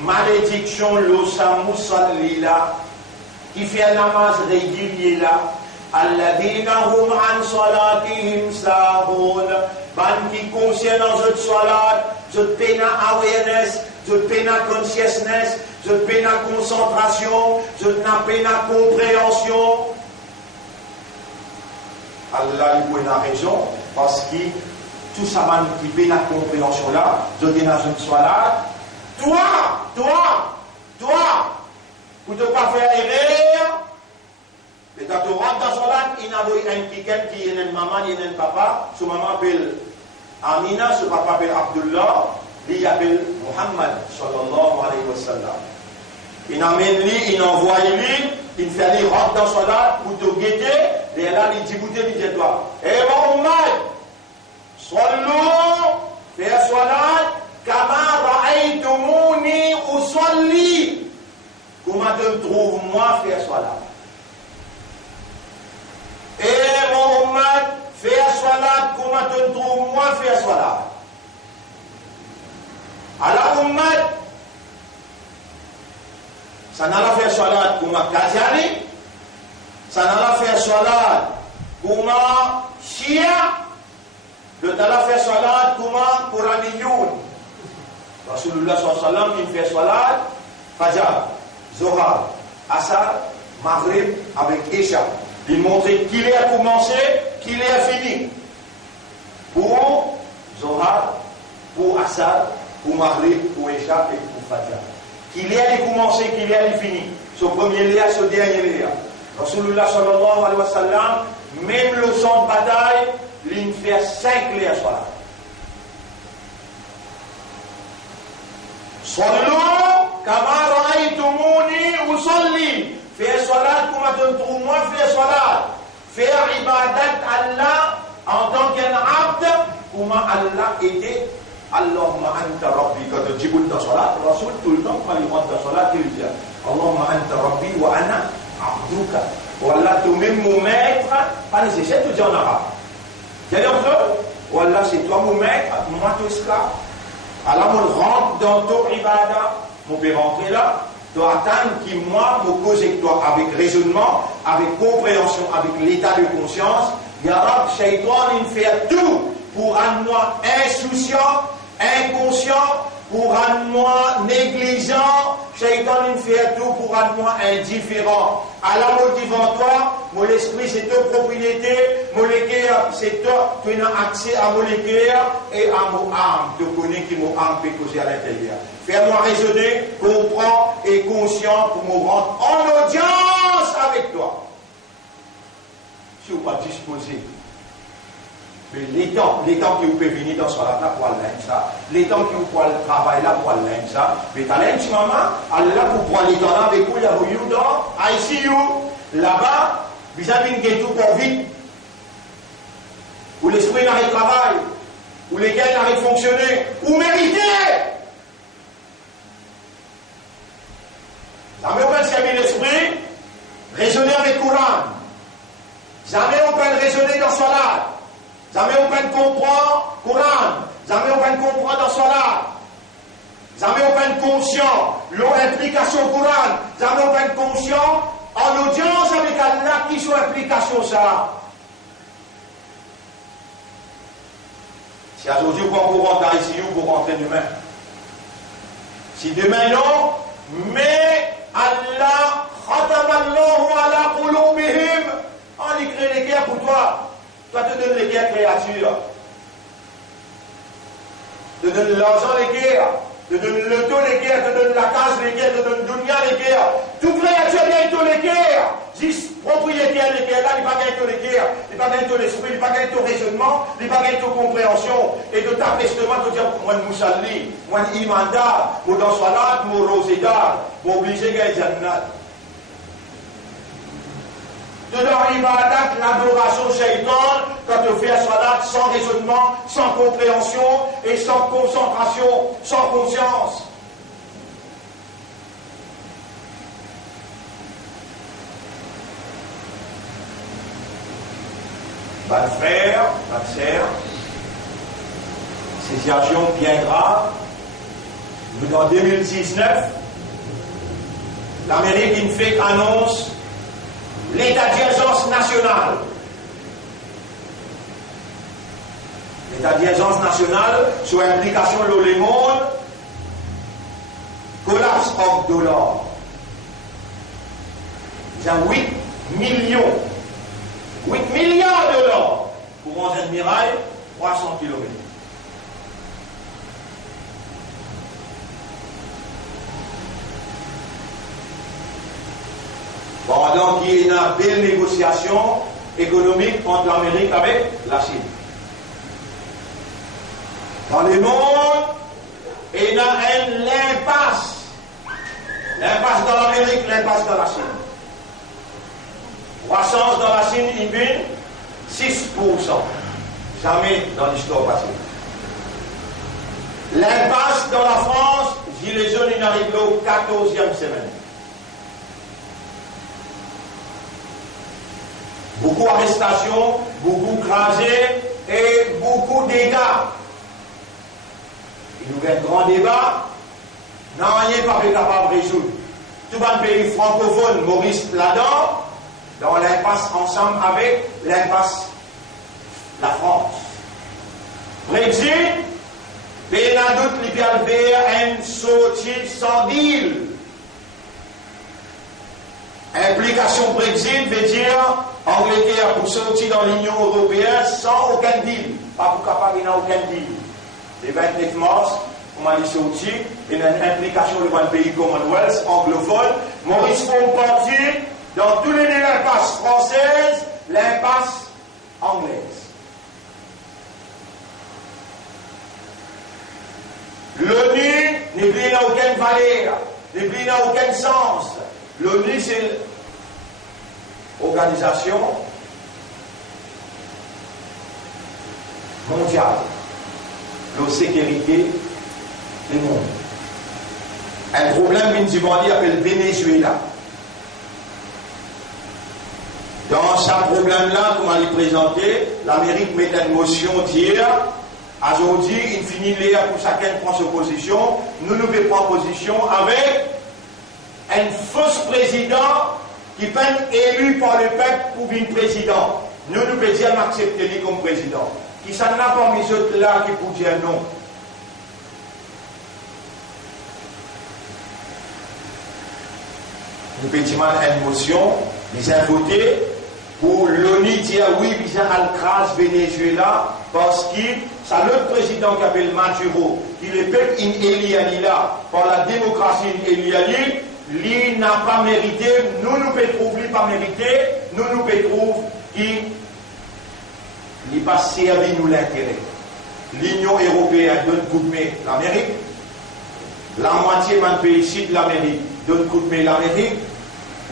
Malédiction l'osa musallila qui fait namaz régulier là. Alladhina hum an salatihim sahun. Ban qui conscient dans cette salat, cette peine awareness, cette peine consciousness, cette peine concentration, cette peine compréhension. Allah lui a raison parce que tout ça qui peine compréhension là, je dis dans une salat, toi, pour ne pas faire erreur. Et quand tu rentres dans son lac, il y a un quelqu'un qui est une maman, il y a un papa. Son maman appelle Amina, son papa appelle Abdullah, lui appelle Muhammad, sallallahu alayhi wa sallam. Il amène lui, il envoie lui, il fait lui rentre dans son lac pour te guetter. Et là, il dit, écoutez, il dit toi, eh Muhammad, sallu, fais salat, kama ra'aytumuni usalli. Comment te trouves moi faire salat? Et Mohammed, fais salat, comment te trouves moi faire salat? Alors Mohammed, ça n'a pas fait salat comment Kazali, ça n'a pas fait salat comment Shia, le tala fait salat comment Quraniyoun. Rasulullah sallallahu alayhi wa sallam, il fait salat, Fajr, Zohar, Asar, Maghrib avec Isha. Il montrait qu'il est à commencer, qu'il est à finir. Pour Zohar, pour Assad, pour Maghrib, pour Isha et pour Fajr. Qu'il est à commencer, qu'il est à finir. Ce premier léa, ce dernier léa. Rasulullah sallallahu alayhi wa sallam, même le champ de bataille, il fait 5 léas sur la. Sallu kama ra'aytumuni usalli. Faire salat, comment te trouves moi faire salat? Faire ibadat Allah en tant qu'un abd, comment Allah était? Allahumma anta rabbi. Quand tu dis dans salat, Rasul tout le temps, quand il rentre dans salat, il dit Allahumma anta rabbi wa ana abduka. Wallah, toi-même mon maître, pas nécessaire de dire en arabe. Il y a des autres, Wallah, c'est toi mon maître, moi ton esclave. Alors, on rentre dans ton ibadah, on peut rentrer là. Doit attendre qui moi me cause avec toi avec raisonnement, avec compréhension, avec l'état de conscience. Yarab, Shaitan, il fait tout pour rendre moi insouciant, inconscient, pour rendre moi négligent. Shaitan, il fait tout pour rendre moi indifférent. Alors, motivant toi, mon esprit, c'est ta propriété, mon cœur, c'est toi, tu as accès à mon cœur et à mon âme. Tu connais qui mon âme peut causer à l'intérieur. Fais-moi raisonner, comprendre et conscient pour me rendre en audience avec toi. Si vous n'êtes pas disposé, mais les temps que vous pouvez venir dans ce là pour aller ça, les temps que vous pouvez travailler là pour aller ça, mais t'as l'air, maman, allez là pour prendre les temps là avec vous, il y a vous dans ICU, là-bas, vous avez une guette pour vite, où l'esprit n'arrête de travailler, où les gains n'arrêtent de fonctionner, où méritez. Jamais on peut servir l'esprit, raisonner avec le Coran. Jamais on peut raisonner dans Salat. Jamais on peut comprendre le Coran. Jamais on peut comprendre dans Salat. Jamais on peut être conscient l'implication Coran. Jamais on peut être conscient en audience avec Allah qui sont implication ça. Si aujourd'hui vous rentrez ici, vous rentrez demain. Si demain non, mais Allah, khatamallahu ala qulubihim, on y crée les guerres pour toi. Toi, tu donnes les guerres créatures. Tu donnes l'argent les guerres. Tu donnes le dos les guerres. Tu donnes la case les guerres. Tu donnes le dunya les guerres. Toute créature vient tous les guerres. Si propriétaire les guerres, là, il n'est pas gagné tous les guerres. Il n'est pas gagné tous l'esprit. Il n'est pas gagné tout raisonnement. Il n'est pas gagné toute compréhension. Et de ta testement, tu dis, moi, Moussalli, moi, Imanda, moi, dans Salat, moi, Roséda, moi, obligé de gagner Jannat. De leur ibadat, l'adoration shaitan, quand tu fais un salat sans raisonnement, sans compréhension et sans concentration, sans conscience. Bonne frère, bonne sœur, situation bien grave. En 2019, l'Amérique in fait annonce l'état d'urgence national. L'état d'urgence national, sur implication de le monde, collapse of dollar. Il y a 8 milliards de dollars pour 11 admirail, 300 km. Pendant qu'il y a une belle négociation économique entre l'Amérique avec la Chine. Dans le monde, il y a l'impasse. L'impasse dans l'Amérique, l'impasse dans la Chine. Croissance dans la Chine, il vient 6%. Jamais dans l'histoire passée. L'impasse dans la France, Gilets jaunes, il arrive au 14e semaine. Beaucoup d'arrestations, beaucoup crasés et beaucoup de dégâts. Il nous y a un grand débat. Non, il n'est pas capable de résoudre. Tout un pays francophone, Maurice là-dedans, dans l'impasse ensemble avec l'impasse la France. Brexit, il y a d'autres qui peuvent faire une sortie sans deal. Implication Brexit veut dire Angleterre pour sortir dans l'Union européenne sans aucun deal. Pas pour capable, il n'y a aucun deal. Le 29 mars, on a dit sortir, il y a une implication devant le pays Commonwealth, anglophone. Maurice font partie dans tous les impasses françaises, l'impasse anglaise. L'ONU n'est plus n'a aucune valeur, n'est plus n'a aucun sens. L'ONU, c'est l'organisation mondiale de sécurité du monde. Un problème du monde appelle Venezuela. Dans ce problème-là, comme on l'a présenté, l'Amérique met une motion dire aujourd'hui, il finit l'air pour chacun prend sa position. Nous devons prendre position avec un faux président qui peut être élu par le peuple pour être président. Nous devons dire accepter lui comme président. Qui s'en a pas mis autres là qui pour dire non. Nous pouvons dire une motion, ils ont voté pour l'ONU dire oui, ils ont al-Kras Venezuela parce que c'est l'autre président qui s'appelle Maduro, qui le peuple élu là par la démocratie élu, lui n'a pas mérité, nous pouvons trouver lui pas mérité, nous pouvons trouver qu'il n'est pas servi nous l'intérêt. L'Union européenne donne coup de main l'Amérique, la moitié du pays ici de l'Amérique donne coup de main l'Amérique,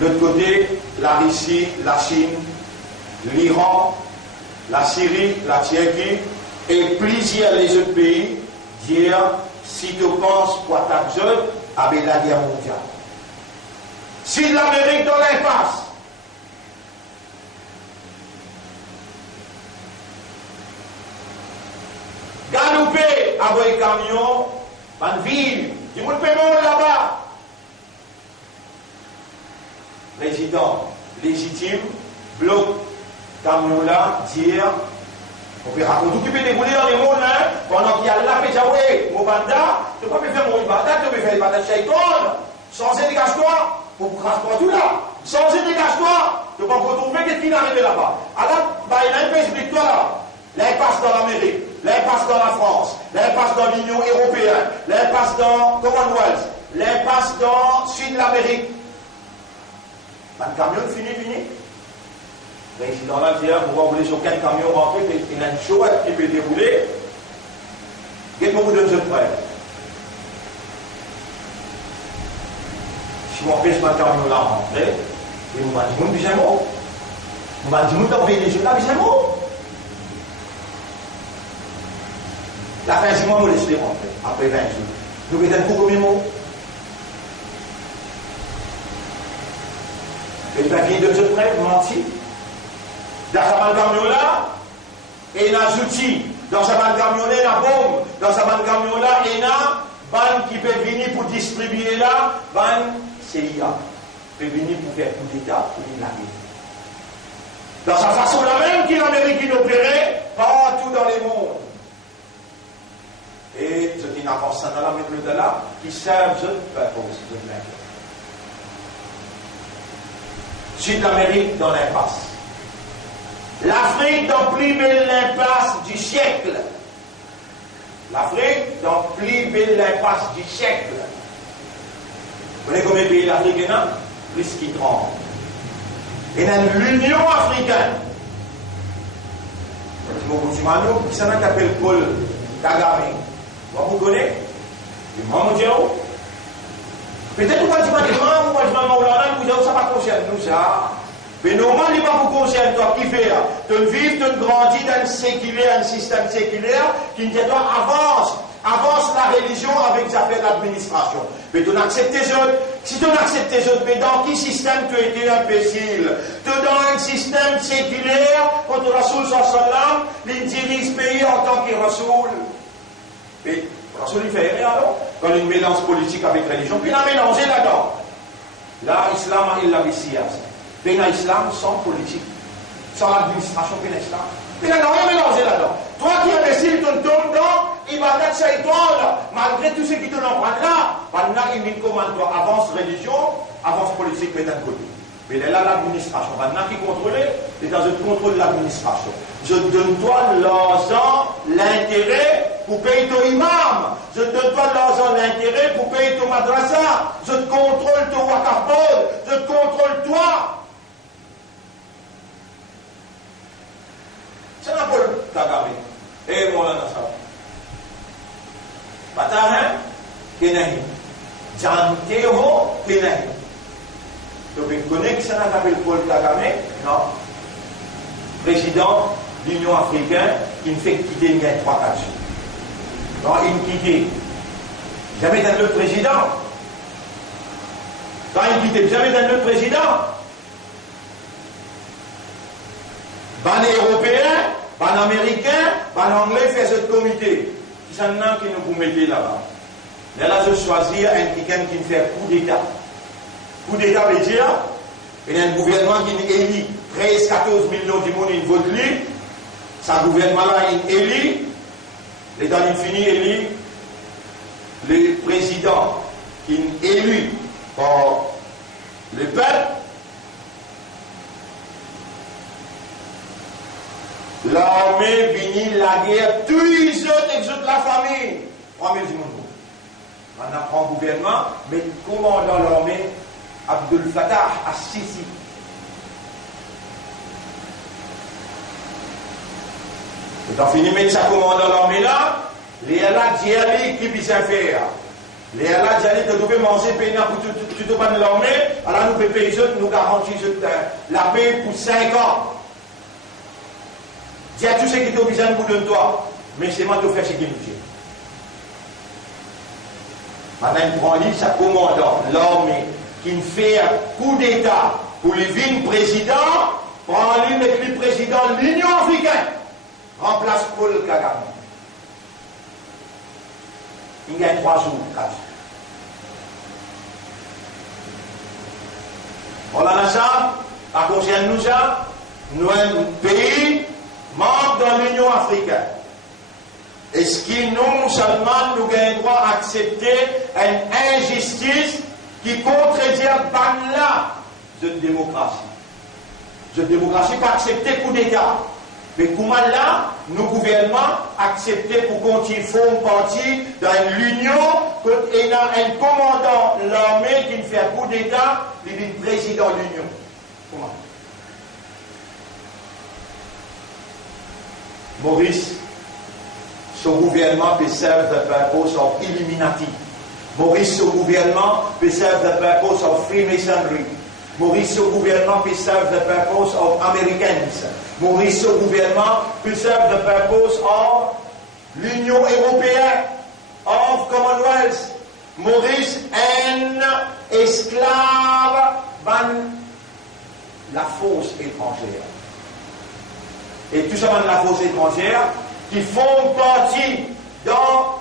de l'autre côté, la Russie, la Chine, l'Iran, la Syrie, la Turquie et plusieurs les autres pays disent si tu penses pour ta zone avec la guerre mondiale. Si l'Amérique dans l'impasse, galoper avec un camion dans une ville, du monde paiement là-bas. Président légitime, bloque camion là, dire on peut raconter tout qui peut dérouler dans les mondes, hein, pendant qu'il y a la péjaoué, Mobanda, tu ne peux pas faire mon bata, tu peux faire le bata Shaikon, sans dégage-toi, pour transporter tout là, sans dégage-toi, tu ne peux pas retrouver qu'est-ce qui est arrivé là-bas. Alors, bah, il y a un peu explique-toi là, l'impasse dans l'Amérique, l'impasse dans la France, l'impasse dans l'Union européenne, l'impasse dans Commonwealth, l'impasse dans Sud de l'Amérique. Bah, le camion fini. Le président là dit, on va rouler sur quel camion rentrer, il y a une chose qui peut dérouler. Il y a beaucoup de jeunes frères. Si on empêche ma camion là rentrer, et on va dire, on va dire, on va dire, on va dire, la fin du mois, on laisse les rentrer, après 20 jours. Nous mettons un coup comme mot. Et il va venir de jeunes frères, menti. Dans ce camion là, et il y a des outils dans sa bande camion là, la bombe, dans sa bande camion là, et là, bande qui peut venir pour distribuer là, bande CIA, peut venir pour faire coup d'État, pour la guerre. Dans sa façon la même qu'il l'Amérique opérait partout dans les mondes. Et ce qui n'a pas ça dans la même de là, qui servent de purpose de l'intérêt. Sud-Amérique dans l'impasse. L'Afrique dans plus belle l'impasse du siècle. L'Afrique dans plus belle l'impasse du siècle. Vous voyez combien de pays l'Afrique est là? Plus qu'il 30. Et dans l'Union africaine, qui s'appelle Paul Kagame. Vous connaissez? Peut-être que vous avez dit, ça ne concerne nous ça. Mais normalement, il ne va pas vous concerner, toi qui fais. Tu vis, tu grandis dans un système séculaire qui dit, toi, avance la religion avec les affaires d'administration. Mais tu acceptes tes autres. Si tu acceptes tes autres, mais dans quel système tu étais imbécile? Tu es dans un système séculaire, quand tu Rasoul sallam, il dirige le pays en tant que Rasoul. Mais Rasoul, il fait rien alors, quand il mélange politique avec religion, puis il a mélangé là-dedans. Là, l'islam, il l'a visé. Mais l'islam sans politique, sans l'administration, puis l'islam. Puis il n'a rien mélangé là-dedans. Toi qui es imbécile, tu tombes dans, il va mettre ça et toi, malgré tout ce qui te l'empruntent là, maintenant il dit comment toi, avance religion, avance politique, mais d'un côté. Mais il est là l'administration. Maintenant qui contrôle, c'est dans le contrôle de l'administration. Je donne-toi l'argent, l'intérêt pour payer ton imam. Je donne-toi l'argent, l'intérêt pour payer ton madrasa. Je te contrôle ton wakaf, je te contrôle toi. C'est un peu Kagame. Et mon anasa. Patahan, Kenahi. Janteho, Kenahi. Donc, vous connaissez que ça n'a pas Paul Kagame? Non. Président de l'Union africaine qui me fait quitter il y a 3-4 jours. Non, il me quitte. Jamais d'un autre président. Quand il me quitte, jamais d'un autre président. Ban européen, ban américain, ban anglais fait ce comité. Qui s'en a qui nous vous mettez là-bas. Mais là, je choisis quelqu'un qui me fait coup d'État. Coup d'État veut dire, il y a un gouvernement qui est élu 13-14 millions de monde, il vote lui. Ce gouvernement-là, il est élu. L'État infini élu. Le président qui est élu par le peuple. L'armée finit la guerre, tous les autres exotent la famille. 3000 du monde. On apprend le gouvernement, mais le commandant de l'armée, Abdel Fattah al-Sisi. Et on finit de mettre sa commandant de l'armée là, les Allah Djali qui puisse faire. Les Allah Djali que nous devons manger payer pour tout le monde de l'armée, alors nous pouvons payer les autres, nous garantissons la paix pour 5 ans. Dis à tous ceux qui t'ont besoin de vous toi, mais c'est moi qui fais ce qu'il nous dit. Maintenant, il prend lui, sa commandant, l'armée, qui me fait un coup d'État pour le vice-président, prend lui, met le président de l'Union africaine, remplace Paul Kagame. Il y a 3 jours, 4 jours. Voilà ça, à cause de nous, ça, nous sommes un pays membre de l'Union africaine. Est-ce que nous, musulmans, nous avons le droit d'accepter une injustice qui contredit là de démocratie? De démocratie pas accepter coup d'État. Mais comment là, nos gouvernements accepter pour continuer font partie dans l'Union, quand il y a un commandant de l'armée qui fait un coup d'État, il est président de l'Union. Comment? Maurice, son gouvernement peut servir the purpose of Illuminati. Maurice, son gouvernement peut servir the purpose of Freemasonry. Maurice, son gouvernement peut servir the purpose of Americans. Maurice, son gouvernement peut servir the purpose of l'Union européenne, of Commonwealth. Maurice, un esclave, la fausse étrangère. Et tout ça, la fausse étrangère, qui font partie dans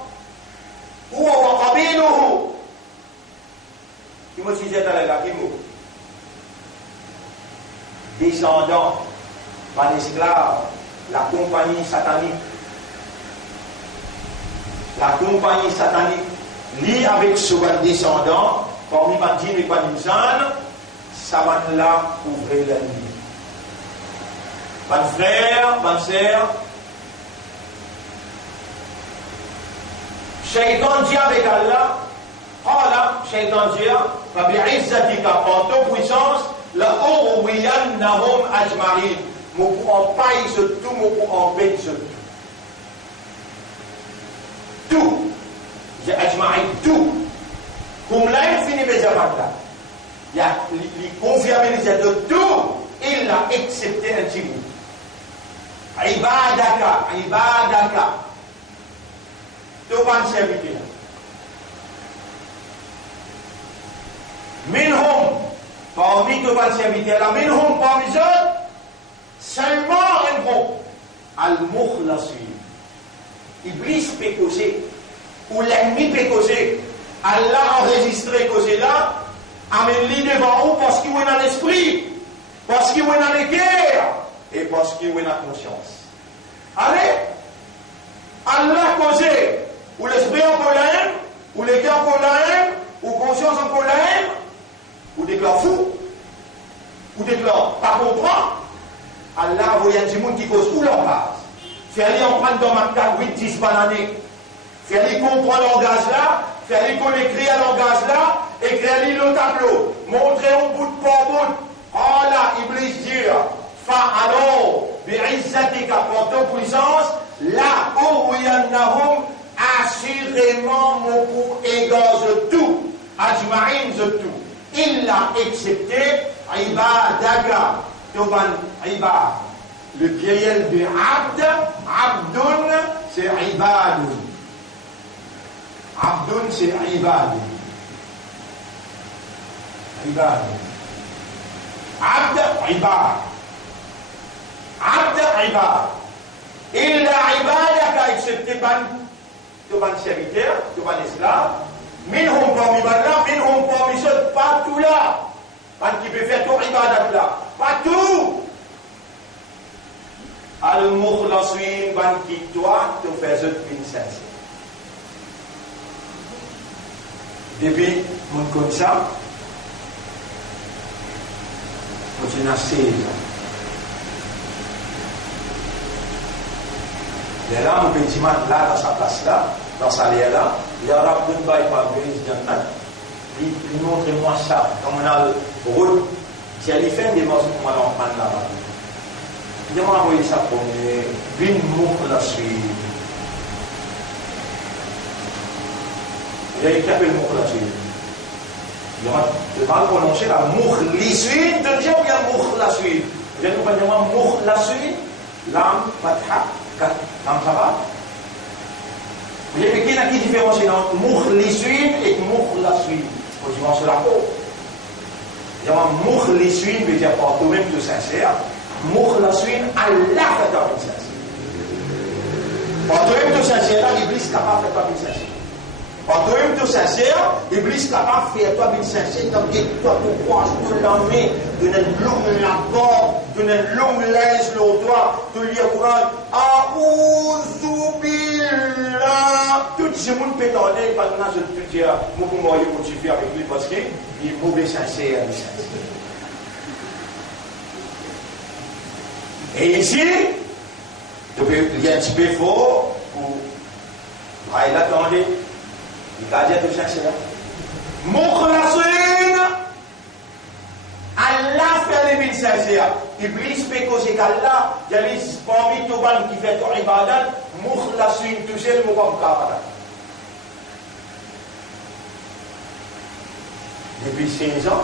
ou au Qabiluhu. Qui me disait dans la Gakimo, descendant par l'esclave, la compagnie satanique. La compagnie satanique lie avec ce descendant, parmi Bandine et Bandinsan, ça va là ouvrir la nuit. Mon frère, ma sœur, Shaitan dit avec Allah, Allah, Shaitan dit, Fabi'izzatika, par ton puissance, la urwiyannahum ajmarin. Mon pour en paille ce tout, mon pour en bête ce tout. Tout. J'ai ajmarin tout. Comme là, il finit mes avantages. Il y a les confirmés de tout, il a accepté un petit bout. Ibadaka, ibadaka. Tout va servir. Minhum, parmi tout va servir là, minhum parmi eux, seulement un groupe. Al-Mukhlasin. Iblis peut causer, ou l'ennemi peut causer. Allah a enregistré causer là, amène-lui devant vous parce qu'il est dans l'esprit, parce qu'il est dans les guerres, et parce qu'il est dans la conscience. Allez, Allah causé, ou l'esprit en colère, ou les cœurs en colère, ou conscience en colère, ou déclare fou, ou déclare pas comprendre. Allah a envoyé un monde qui cause tout leur base. Faire-lui en prendre dans ma table 8-10 bananes. Faire-lui comprendre le langage là, faire-lui qu'on écrit un langage là, écrire-lui le tableau. Montrer au bout par bout. Oh là, Iblis dit, alors, bi'izzatika, pour ta puissance, là, urwiyannahum, assurément, mon pour égage tout, ajma'in de tout. Il l'a accepté, ibadaka, toban ibad. Le pluriel de abd, abdun, c'est ibadun. Abdun, c'est ibadun. Ibadun. Abd, ibad. Abd, ibad. Il a ibadaka accepté ban serviteur, ban esclave. Minhum parmi là, minhum parmi ceux, pas tout là. Ban qui peut faire tout ibadat là. Pas tout. Al-Mukhlasin, ban qui toi, te fait ce bin sincère. Depuis, mon comme ça, on a 16 ans. Et là, mon petit man, là, dans sa place là, dans sa lière là, il y a un rapport de bail par le il montre-moi ça, comme on a le rôle, si elle fait des morceaux, comment on prend là-bas. Il m'a envoyé ça pour une Mukhlasin. Il a écrit le Mukhlasin. Il va prononcer la Mukhlisin, de dire bien Mukhlasin. Vous avez compris Mukhlasin, l'âme, fatha, l'âme ça va. Vous avez qu'il y a qui différence entre Mukhlisin et Mukhlasin. Faut dire sur la peau. Il y a Mukhlisin veut dire par toi-même tout sincère. Mukhlasin, Allah fait ta vie sincère. Par toi-même tout sincère, là, l'Iblis capable de faire ta vie sincère. Par toi-même tout sincère, l'Iblis capable de faire ta vie sincère, tant que toi, tu crois, tu l'emmènes, tu n'as longue la porte, tu n'as longue l'aise, le doigt, tu lis au Coran, Aouzubillah. Tout ce monde peut t'en aller, parce que je peux dire, moi, pour moi, je peux avec lui, parce qu'il est mauvais sincère, il est sincère. Et ici, il y a un petit peu fort pour il attendait, il a dit à tout sincère. Mukhlasin, Allah fait les mille sincères. Iblis peut causer qu'Allah, il y a les parmi tout le monde qui fait ton ibadat, Mukhlasin, tout seul, mon papa. Depuis 16 ans,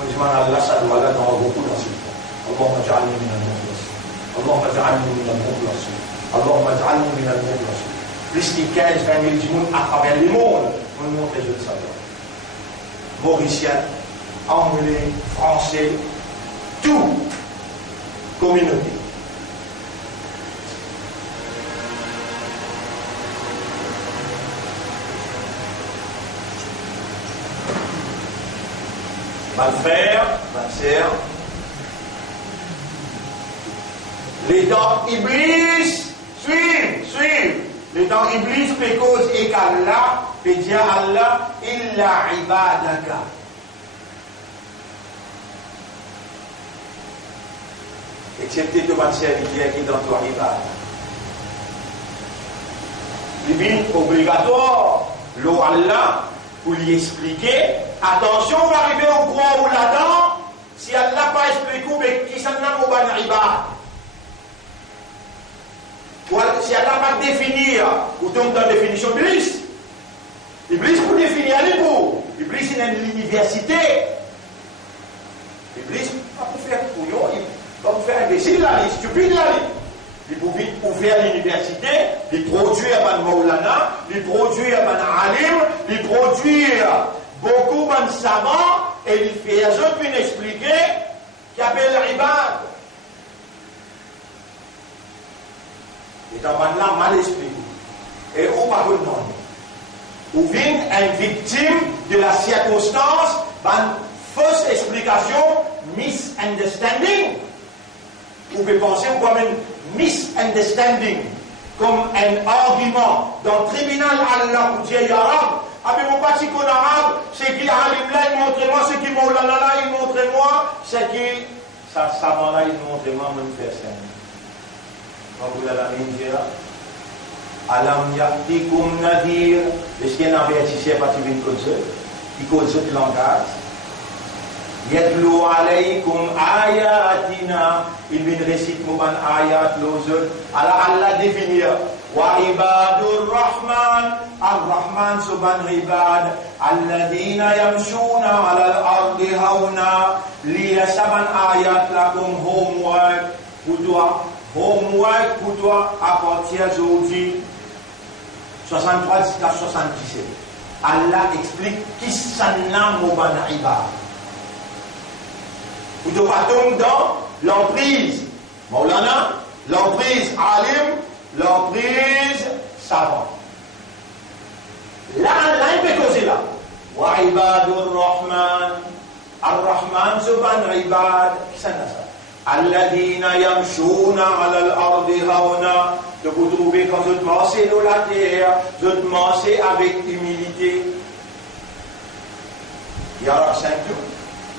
on dit Allah, ça doit aller dans beaucoup d'insultes. اللهم اجعلني من المخلصين اللهم اجعلني من المخلصين اللهم اجعلني من المخلصين. Plus de 15-20 000 du monde à travers le monde, on montre les jeux de savoir. Mauriciens, Anglais, Français, tout, communauté. Mon frère, ma sœur, les dents Iblis, suivent. Les dents Iblis peut cause et qu'Allah, peut dire Allah, illa ibadaka. Excepté de votre serviteur qui est dans toi ibad. Il est obligatoire, l'eau Allah, pour lui expliquer, attention, on va arriver au coin ou là-dedans, si Allah n'a pas expliqué, mais qui s'en a au ban ibad. Si elle n'a pas définir, ou tombe dans la définition d'Iblis. Iblis pour définir l'ego. Iblis est une université. Iblis, pas pour faire couillon, pas pour faire imbécile, stupide, il peut ouvrir l'université, il produire un Maulana, il produire un Alim, il produire beaucoup de savants, et il fait à eux puis expliquer qu'il y avait l'ibad. Et dans là mal expliqué. Et où pas le nom. Ou vient une victime de la circonstance, une fausse explication, misunderstanding. Vous pouvez penser comme une misunderstanding, comme un argument. Dans le tribunal, Allah vous dit arabe, avec mon parti qu'on arabe, c'est qui Alim là, il montre-moi, c'est qui Maulana là, il montre-moi, c'est qui ça savant là, il montre-moi, même personne. Rabbul Alamin Alam ya'tikum nadir. Est-ce qu'il y a un avertisseur à partir d'une console qui cause ce langage? Yadlu alaykum ayatina. Il vient réciter mon ayat l'ozul. Allah définit. Wa ibadur rahman. Ar-Rahman subhan ibad. Alladhina yamshuna ala al-ardi hawna. Liya saban ayat lakum homework. Pour toi. Homework pour toi à partir d'aujourd'hui 63 jusqu'à 77. Allah explique qui s'en a moubana ibad. Vous devez tomber dans l'emprise Maulana, l'emprise Alim, l'emprise savant. Là, il peut causer là. Wa ibadur rahman. Ar-Rahman subhan ibad. Qui s'en a ça? Alladina yamshuna ala al-ardi hauna. De vous trouver quand vous marchez dans la terre, vous marchez avec humilité. Ya Rab 5.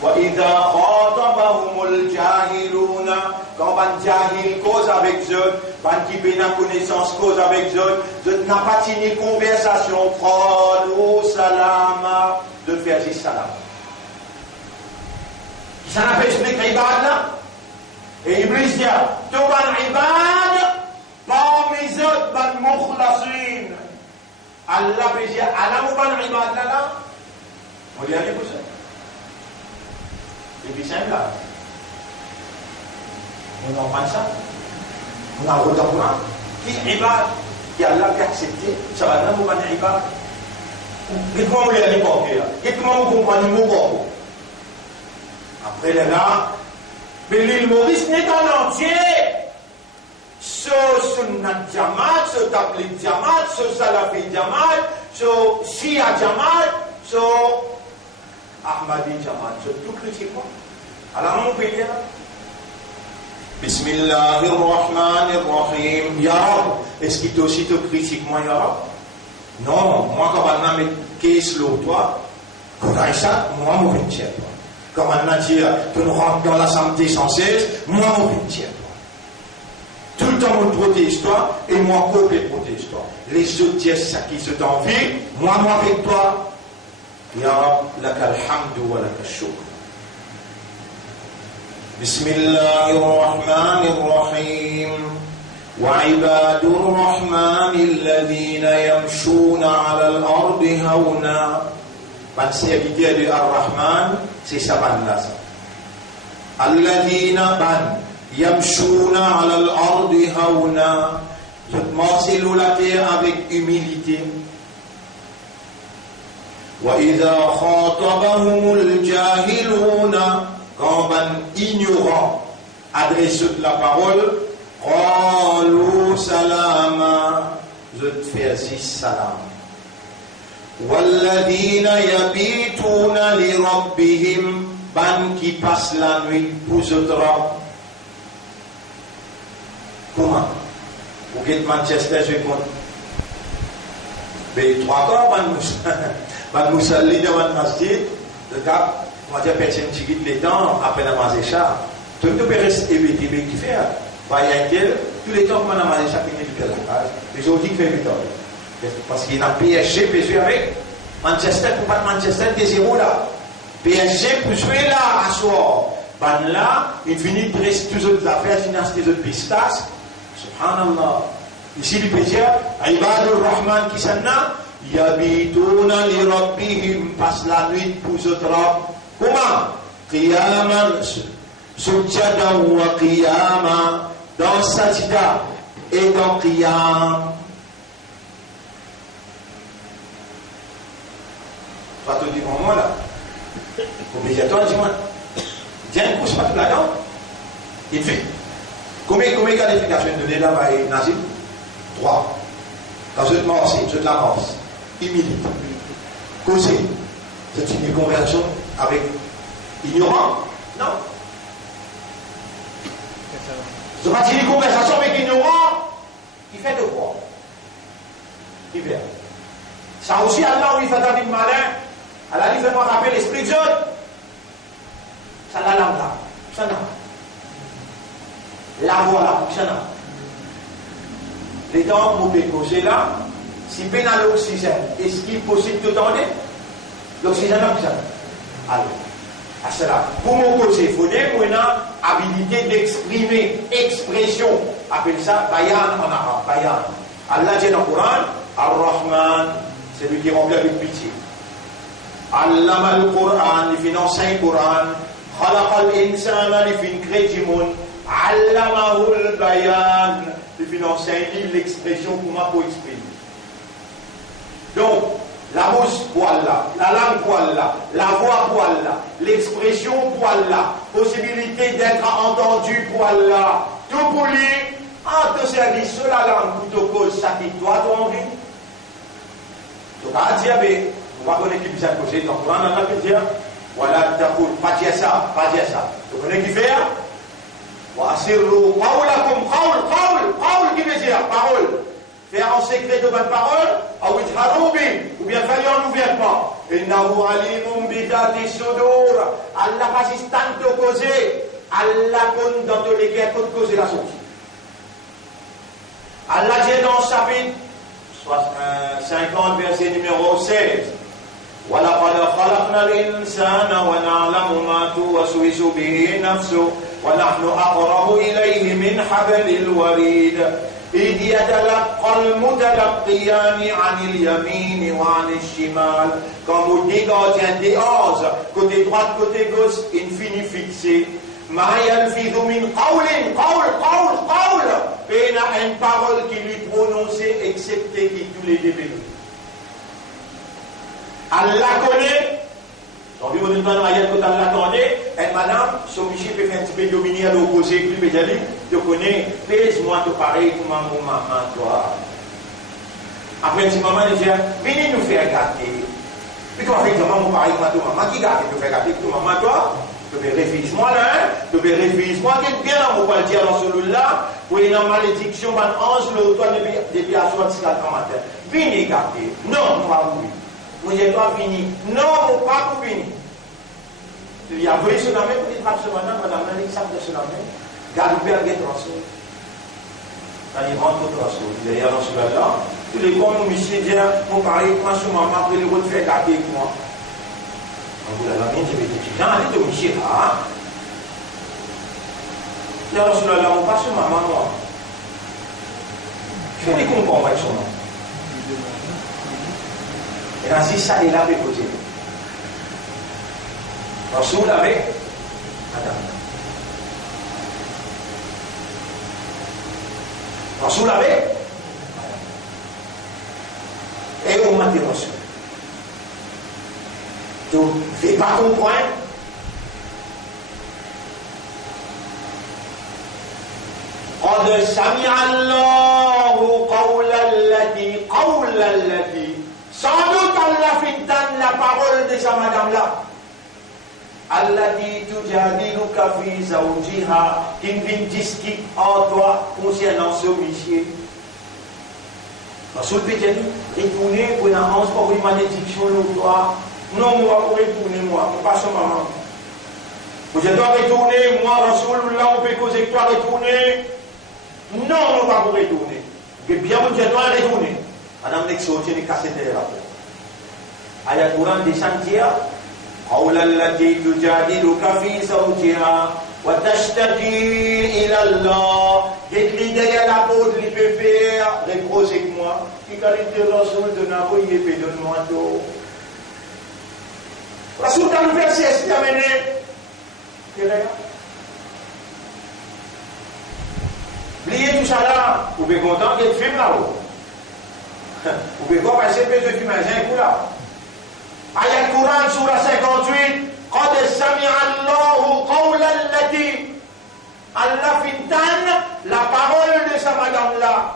Wa idha khatabahumul jahiluna. Quand un jahil cause avec eux, quand qui n'a connaissance cause avec eux, vous n'avez pas tenu conversation. Qalu salama. De faire des salam. Ça n'a pas expliqué ibad là. Et Iblis dit, tout ban ibad, parmi eux, ban mukhlasin. Allah peut dire, Allah mou ban ibad là, on lui a dit pour ça. Et puis c'est là. On en prend ça. On a retenu qui ibad, qui Allah peut accepter, ça va là mou ban ibad. Dites-moi où il y a les porteurs. Dites-moi où vous comprenez mon corps. Après là, mais l'île Maurice n'est en entier. Ce Sunnat Jamaat, ce Tabligh Jamaat, ce Salafi Jamaat, ce Shia Jamaat, ce Ahmadi Jamaat, ce tout critique quoi. Alors on peut dire Bismillahirrahmanirrahim. Ya Rab, est-ce qu'il aussi te critique moi Ya Rab? Non, moi quand on a mis qu'est-ce l'eau toi, quand on a ça, moi mon vingtième toi. Comme on a dit que nous rentrons dans la santé sans cesse, moi mon vingtième toi. Tout le temps on protège toi et moi côté protège toi. Les autres disent ça qui se t'envie, moi avec toi. Ya Rab, lakal hamdu wa lakal shukr. Bismillahirrahmanirrahim. وعباد الرحمن الذين يمشون على الأرض هونا. Ban serviteur de Ar-Rahman, c'est ça ban là ça. Alladhina ban yamshuna ala al-ardi hauna. Je marche sur la terre avec humilité. Wa idha khatabahumul jahiluna. Quand ban ignorant adresse la parole, qalu salama. Je te fais salam. والذين يبيتون لربهم ban qui passe la nuit pour autres. Comment? Pour que Manchester je compte. Mais 3 corps, ban Moussa leader ban masjid, le cap, moi dire personne qui quitte les temps après la mazécha. Tout le monde peut rester éveillé qui fait. Bah il y a tous les temps qu'on a mazécha qui est de la case. Les autres qui fait 8 ans. Parce qu'il y a un PSG peut jouer avec Manchester pour pas Manchester des 0 là. PSG pour jouer là à soir. Ban là, il finit de rester tous les autres affaires, finance des autres pistas. Subhanallah. Ici, le PSG, Ibadur Rahman qui s'en a, Yabituna li Rabbihim, passe la nuit pour ce drap. Comment? Qiyaman, Sujjada wa Qiyama, dans Sajida et dans Qiyam. Pas tout dit pour moi là. Obligatoire, dis-moi. Tiens, un coup, c'est pas tout là-dedans. Il fait. Combien de qualifications données là par Nazim? 3. Quand je te morce, je te la morce. Humilité. Causer. C'est une conversion avec ignorant? Non. C'est pas une conversation avec ignorant qui fait de quoi? Qui vient. Ça aussi, Allah, où il fait un vie malin, Allah, il fait moi rappeler l'esprit de Dieu. Ça l'a là. Ça n'a. La voilà, ça n'a. Les dents pour causer là, si peine à l'oxygène, est-ce qu'il est possible de tendre? L'oxygène a besoin. Alors, à cela, pour mon causer, il faut une habilité d'exprimer, expression. Appelle ça bayan en arabe, bayan. Allah dit dans le Coran, Ar-Rahman, c'est lui qui remplit avec pitié. Allah le Coran, il finance un Coran. Khalaq al-insana, il fait une crédimon. Allamahul bayan, il finance un livre, l'expression pour exprimer. Donc, la bouche pour Allah, la langue pour Allah, la voix pour Allah, l'expression pour Allah, possibilité d'être entendu pour Allah, tout pour lui, en te service sur la langue pour te cause, ça qui doit ton envie. Donc, à dire, mais, on va connaître qui peut causer, donc, on va dire, voilà, pas dire ça, pas dire ça. Vous connaissez qui fait? Wasirru qawlakum qawl qui veut dire parole. Faire en secret de bonnes paroles, ou bien faire en ouvertement. Innahu alimun bi dhati sudur. Allah assistant de causer, Allah compte dans tous les cas pour causer la source. Allah dit dans chapitre 50 verset numéro 16. وَلَقَدْ خَلَقْنَا الْإِنسَانَ وَنَعْلَمُ مَا تُوَسْوِسُ بِهِ نَفْسُهُ وَنَحْنُ أَقْرَبُ إِلَيْهِ مِنْ حَبْلِ الْوَرِيدِ إِذْ يَتَلَقَّى الْمُتَلَقِّيَانِ عَنِ الْيَمِينِ وَعَنِ الشِّمَالِ. Quand vous dites gardien des 11, côté droite, côté gauche, infini fixé. مَا يَلْفِظُ مِنْ قَوْلٍ قَوْلٍ. Et il y a une parole qui lui prononcée, excepté qui tous les débats. Allah connaît, donc il vous donne ayat que Allah connaît, et madame, son monsieur peut faire un petit peu dominer à l'opposé, puis peut dire, tu connais, pèse-moi tout pareil pour ma maman, toi. Après, un petit moment, il dit, venez nous faire gâter. Puis tu vas faire maman pareil pour ma maman, qui gâte, tu fais gâter pour maman, toi. Tu peux réfléchir-moi là, tu peux réfléchir-moi, tu es bien là, on va le dire dans celui-là, pour une malédiction, un ange, le toi, depuis à 64 ans matin. Venez gâter. Non, pas oui. Vous n'êtes pas fini. Non, pas pour finir. Il y a vrai sur la main, vous dites pas ce matin, madame, il y a de sur la main. Galopé à guêtre en saut. Quand il rentre au traceau, il est dans ce là tous les grands monsieur disent, mon pari, moi, sur maman, après le refaire garder avec moi. Donc, vous l'avez mis, je vais dire, j'ai allé de monsieur là. Il y a dans ce là on passe sur maman, moi. Je vais comprendre avec son nom. Et ainsi, ça, il avait posé. Rasoul avec Adam. Rasoul avec Adam. Et on m'a dit Rasoul. Tu ne fais pas comprendre. قد سمع الله قول التي sans doute Allah fait entendre la parole de sa madame là. allati tujadiluka fi zawjiha, qui vient discuter en toi concernant ce monsieur. Rasoul peut dire, retournez pour la hanse pour une malédiction de toi. Non, moi, pour retourner, moi, pas son maman. Vous êtes dois retourner, moi, Rasoul, là, on peut causer que toi retourner. Non, on va pas retourner. Mais bien, vous êtes dois retourner. Madame Nexo, tu es cassé de la peau. Ayat Quran descend dire, قولا التي تجادلك في زوجها وتشتكي إلى الله. J'écris derrière la peau de l'IPP, reproche avec moi. Qui qualité de Rasoul de Naboui, et donne-moi tout. Rasoul, dans le verset, c'est amené. Oubliez tout ça là. Vous pouvez content d'être film là-haut. Vous pouvez pas passer plus de film à un coup là. Ayat Quran, surah 58. قد سمع الله قول التي. Allah fintan la parole de sa madame là.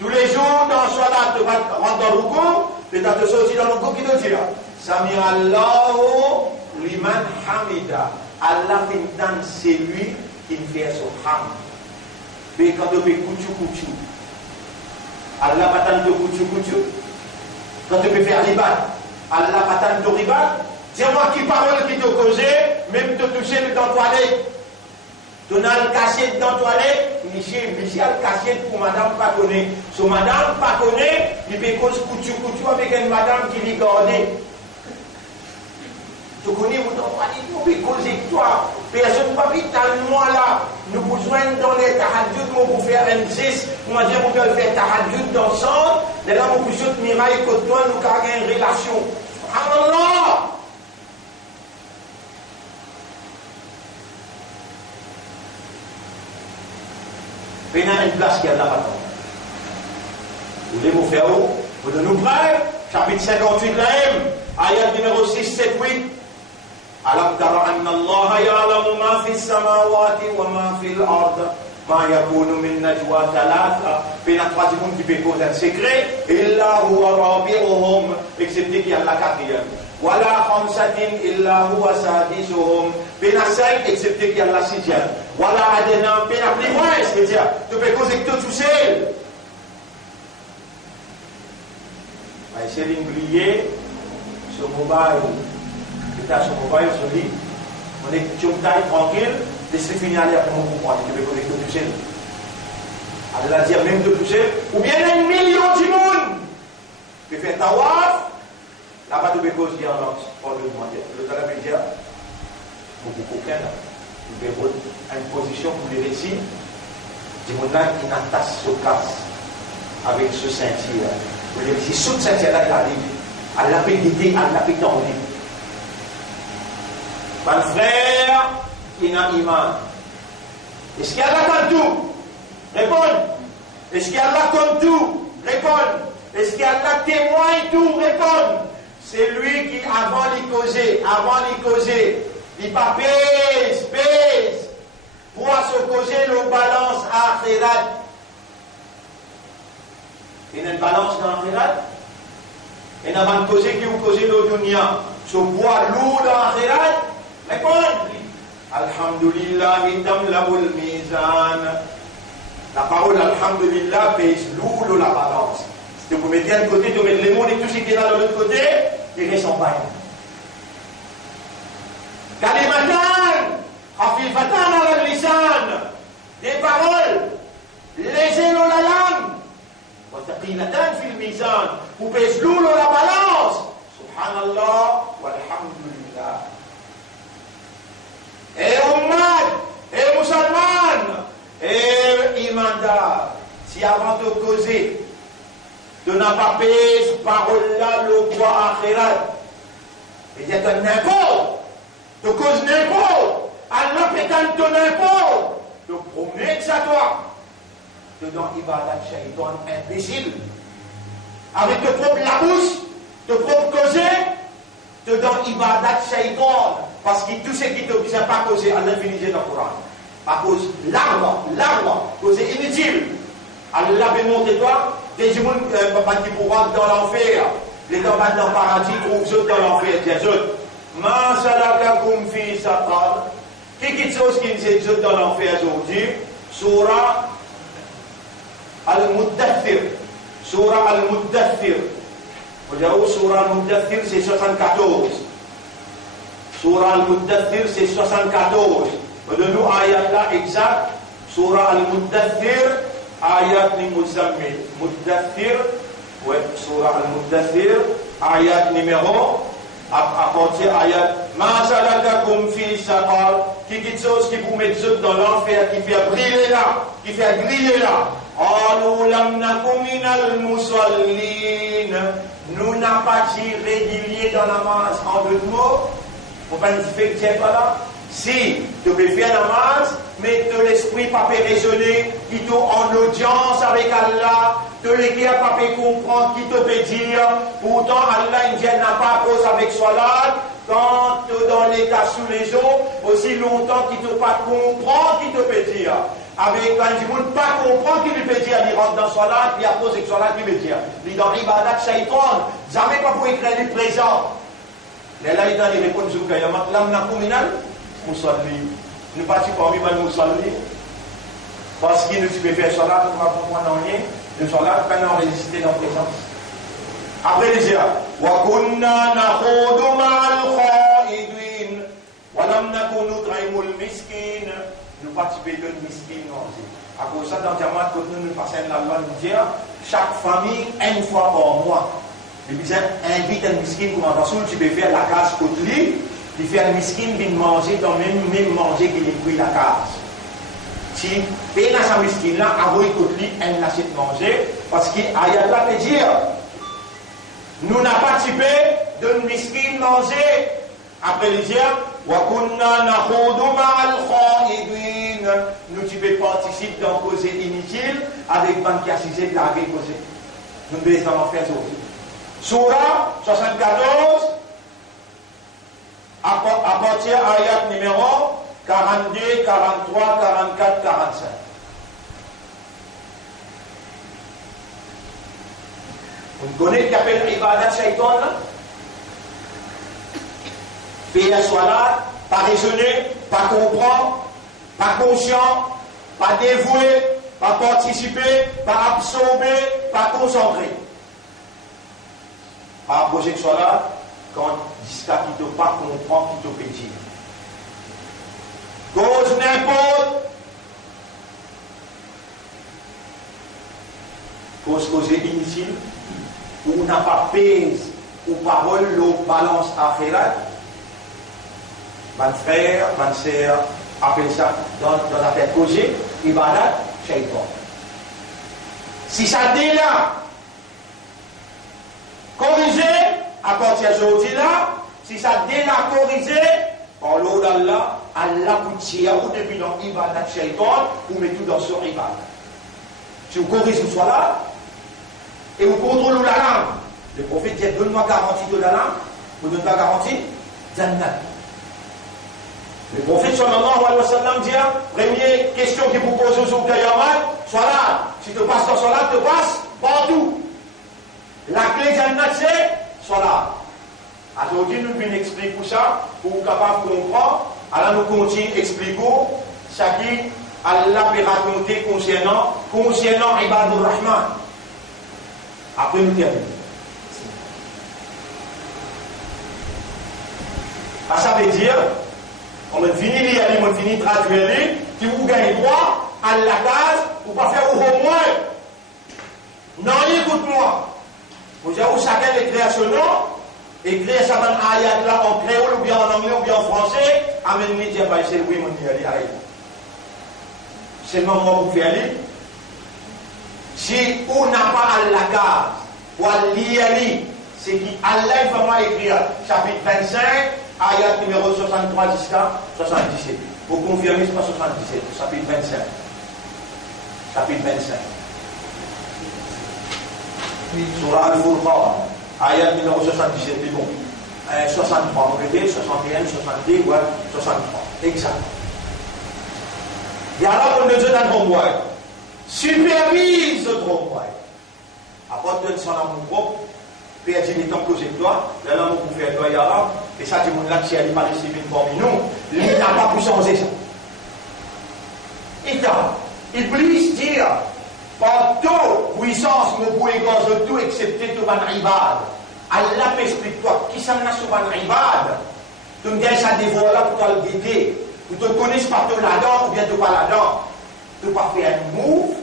Tous les jours dans Salat, tu vas rentrer dans le ruku, tu vas te sortir dans le ruku qui te dit là. Sami Allahu liman hamida. Allah fintan c'est lui qui fait son ham. Mais quand tu fais couchou, Allah va t'en te couchou. Quand tu peux faire ribat, Allah va t'en te ribat. Dis-moi qui parole qui te causait, même te toucher dans la toilette. Tu as le cachet dans la toilette, Michel le cachet pour madame pas connaît. So madame pas connaît, il peut cause couchou avec une madame qui lui garde. Tu connais où dans la toilette, nous peut causer toi. Personne ne va vite dans moi là. Nous besoin dans les tahadjud pour faire un 10. Moi dire pour faire tahadjud dans le centre. Là, nous besoin de miraille que toi nous avons une relation. Allah! Il y a une place qui est là-bas. Vous voulez vous faire où? Vous donnez nous prêts? Chapitre 58 de la M, ayat numéro 6, 7, 8. Alam tara anna Allah ya'lamu ma fi samawati wa ma fi al-ard. Ma yakunu min najwa thalatha. Il y a trois monde qui peut causer un secret. Illa huwa rabi'uhum. Excepté qu'il y a la quatrième. Wala khamsatin illa huwa sadisuhum. Il y a 5, excepté qu'il y a la sixième. Voilà, adena, il y a plus loin, c'est-à-dire, tu peux causer que tout seul. On va essayer d'oublier ce mobile. Tu as ce mobile sur lui. On est tranquille, laissez finir aller après mon comprendre. Tu peux causer que tout seul. Allah dit même de tout seul. Ou bien un million de monde. Tu peux faire tawaf. Là-bas, tu peux causer en langue. Pour le demander. Le talent veut dire, beaucoup coquin là. Vous pouvez une position pour les récits. Dis-moi qui n'a pas se casse avec ce sentier. Vous les récits, ce sentier-là, il arrive. À la pédité, à la pétendue. Mon frère, qui n'a iman. Est-ce qu'il y a là comme tout? Répondez. Est-ce qu'il y a là comme tout? Répondez. Est-ce qu'il y a là témoin et tout? Répondez. C'est lui qui, avant d'y causer, il pas pèse, pour se causer le balance à akhirat. Il y a une balance dans akhirat. Et avant de causer qui vous causez le dunya, ce poids lourd dans akhirat, répondez. Alhamdulillah, tamla'ul mizan. La parole Alhamdulillah pèse lourd dans la balance. Si vous mettez d'un côté, vous mettez les mots et tout ce qui est là de l'autre côté, il reste en bas. Kalimatan, khafifatan ala lisan, des paroles légères dans la langue, wa thaqilatan fil mizan, ou pèse lourd dans la balance. Subhanallah, walhamdulillah. Et ummad, et musulman, et imandar, si avant de causer, de n'a pas pèse parole là le poids akhirat, il y a un n'importe. De cause n'importe, Allah pétane de n'importe, de promener ça toi, dedans ibadat shaitan imbécile, avec de propre la bouche, de propre causer, dedans ibadat shaitan, parce que tout ce qui te vient pas causer, Allah finit dans le Coran, à cause l'arbre, causer inutile, Allah peut montrer toi, des gens qui pourront dans l'enfer, les gens dans le paradis trouvent eux dans l'enfer, des autres. Ma salakakum fi saqar. Qui chose qui nous est dans l'enfer aujourd'hui? Surah Al-Muddathir. Surah Al-Muddathir. Surah Al-Muddathir, c'est 74. Surah Al-Muddathir, c'est 74. Donne-nous ayat là exact. Surah Al-Muddathir, ayat ni Muzammil. Muddathir, ouais, Surah Al-Muddathir, ayat numéro, à partir ayat. Ma salakakum fi saqar. Qui chose qui vous met dans l'enfer, qui fait briller là, qui fait griller là. Qalu lam nakum minal musallin. Nous n'avons pas régulier dans la masse en deux mots. On va dire que tu n'es pas là. Si tu peux faire la masse, mais de l'esprit pas peut raisonner, qui est en audience avec Allah, de l'équipe pas peut comprendre, qui te peut dire. Pourtant, Allah n'a pas cause avec Salat. Quand tu es dans l'état sous les eaux, aussi longtemps qu'il ne peut pas comprendre, qu'il te peut dire. Avec quand il ne peut pas comprendre, qu'il peut dire, il rentre dans Salat, puis après c'est Salat, il peut dire. Il est dans l'ibadat shaitan, jamais pas pour écrire les présents. Mais là, il a des réponses au Kayamat, l'âme n'a pas minal, Moussalli. Nous partons parmi les Moussalli. Parce qu'il ne peut faire Salat, on ne va pas comprendre rien. Le Salat, quand on résister dans la présence. Après les dire, وَكُنَّا نَخُوضُ مَعَ الْخَائِضِينَ وَلَمْ نَكُنْ نُطْعِمُ الْمِسْكِينَ. Nous participons de miskin. À cause de ça, dans le Jamaat, quand nous passons la loi, nous dire, chaque famille, une fois par mois, les bisons invitent un miskin pour un tu peux faire la case côté lui, tu fais un miskin vient manger dans le même manger qu'il est pris la case. Si tu es dans ce miskin là, avant côté lui, un assiette manger, parce qu'il y a là peut dire, nous n'avons pas participé de miskin manger. Après les dire, وَكُنَّا نَخُوضُ مَعَ الْخَائِضِينَ. Nous tu peux participer dans causer inutile avec ban qui assisé de la causer. Nous devons vraiment faire ça aussi. Surah 74, à partir ayat numéro 42, 43, 44, 45. On connaît ce qu'on appelle l'ibadat shaitan là? Faire la salat, pas raisonner, pas comprendre, pas conscient, pas dévoué, pas participer, pas absorber, pas concentré. Pas approcher de salat quand jusqu'à qui ne pas comprendre, qui te peut dire. Cause n'importe. Cause inutile, ou n'a pas pèse ou parole, l'eau balance akhirat. Mon frère, ma sœur, appelle ça dans la tête causée, ibadat, shaitan. Si ça dit là, corrigé, à partir d'aujourd'hui là, si ça dit là, corrigé, par l'eau d'Allah, Allah vous tire, ou depuis dans ibadat, shaitan, ou met tout dans son ibadat. Si vous corrigez ce soir-là, et vous contrôlez la langue, le prophète dit, donne-moi garantie de la langue, vous donnez la garantie, Jannat. Le prophète sallallahu alayhi wa sallam dit, première question qu'il vous pose au jour de Yaman, salat. Si tu passes dans salat, tu passes partout. La clé Jannat, c'est salat. Aujourd'hui, nous venons expliquer ça, pour vous capable de comprendre. Alors nous continuons d'expliquer ce qui Allah peut raconter concernant Ibadur Rahman. Après nous terminons. Ça veut dire, on va finir lire, on va finir traduire, si vous gagnez droit à la case, vous ne pouvez pas faire au moins. Non, écoute-moi. Vous avez chacun les créations, écrire ça dans ayat là en créole, ou bien en anglais, ou bien en français, amène-moi dire, c'est oui, mon Dieu, allez. Seulement moi, vous faites aller. Si on n'a pas à la case, ou à lire, c'est qui Allah va moi écrire chapitre 25, ayat numéro 63 jusqu'à 77. Pour confirmer, c'est pas 77, chapitre 25. Chapitre 25. Surah Al-Furqan, ayat numéro 77, c'est bon. 63, on répète, 61, 62, ouais, 63. Exact. Et alors, on nous dit dans le bon supervise le droit. Après, donne son amour propre, perdu les temps que j'ai toi, l'amour pour faire toi, Et ça, du monde là, si elle n'est pas discipline parmi nous, il n'a pas pu changer ça. Et là, Iblis dit, par toute puissance, nous pouvons égaler tout excepté tout ban ibad. Allah explique-toi, qui s'en a sur ban ibad? Tu me dis ça dévoile là pour te guider. Tu te connais pas tout là-dedans ou bien tu pas là-dedans. Tu pas faire un move.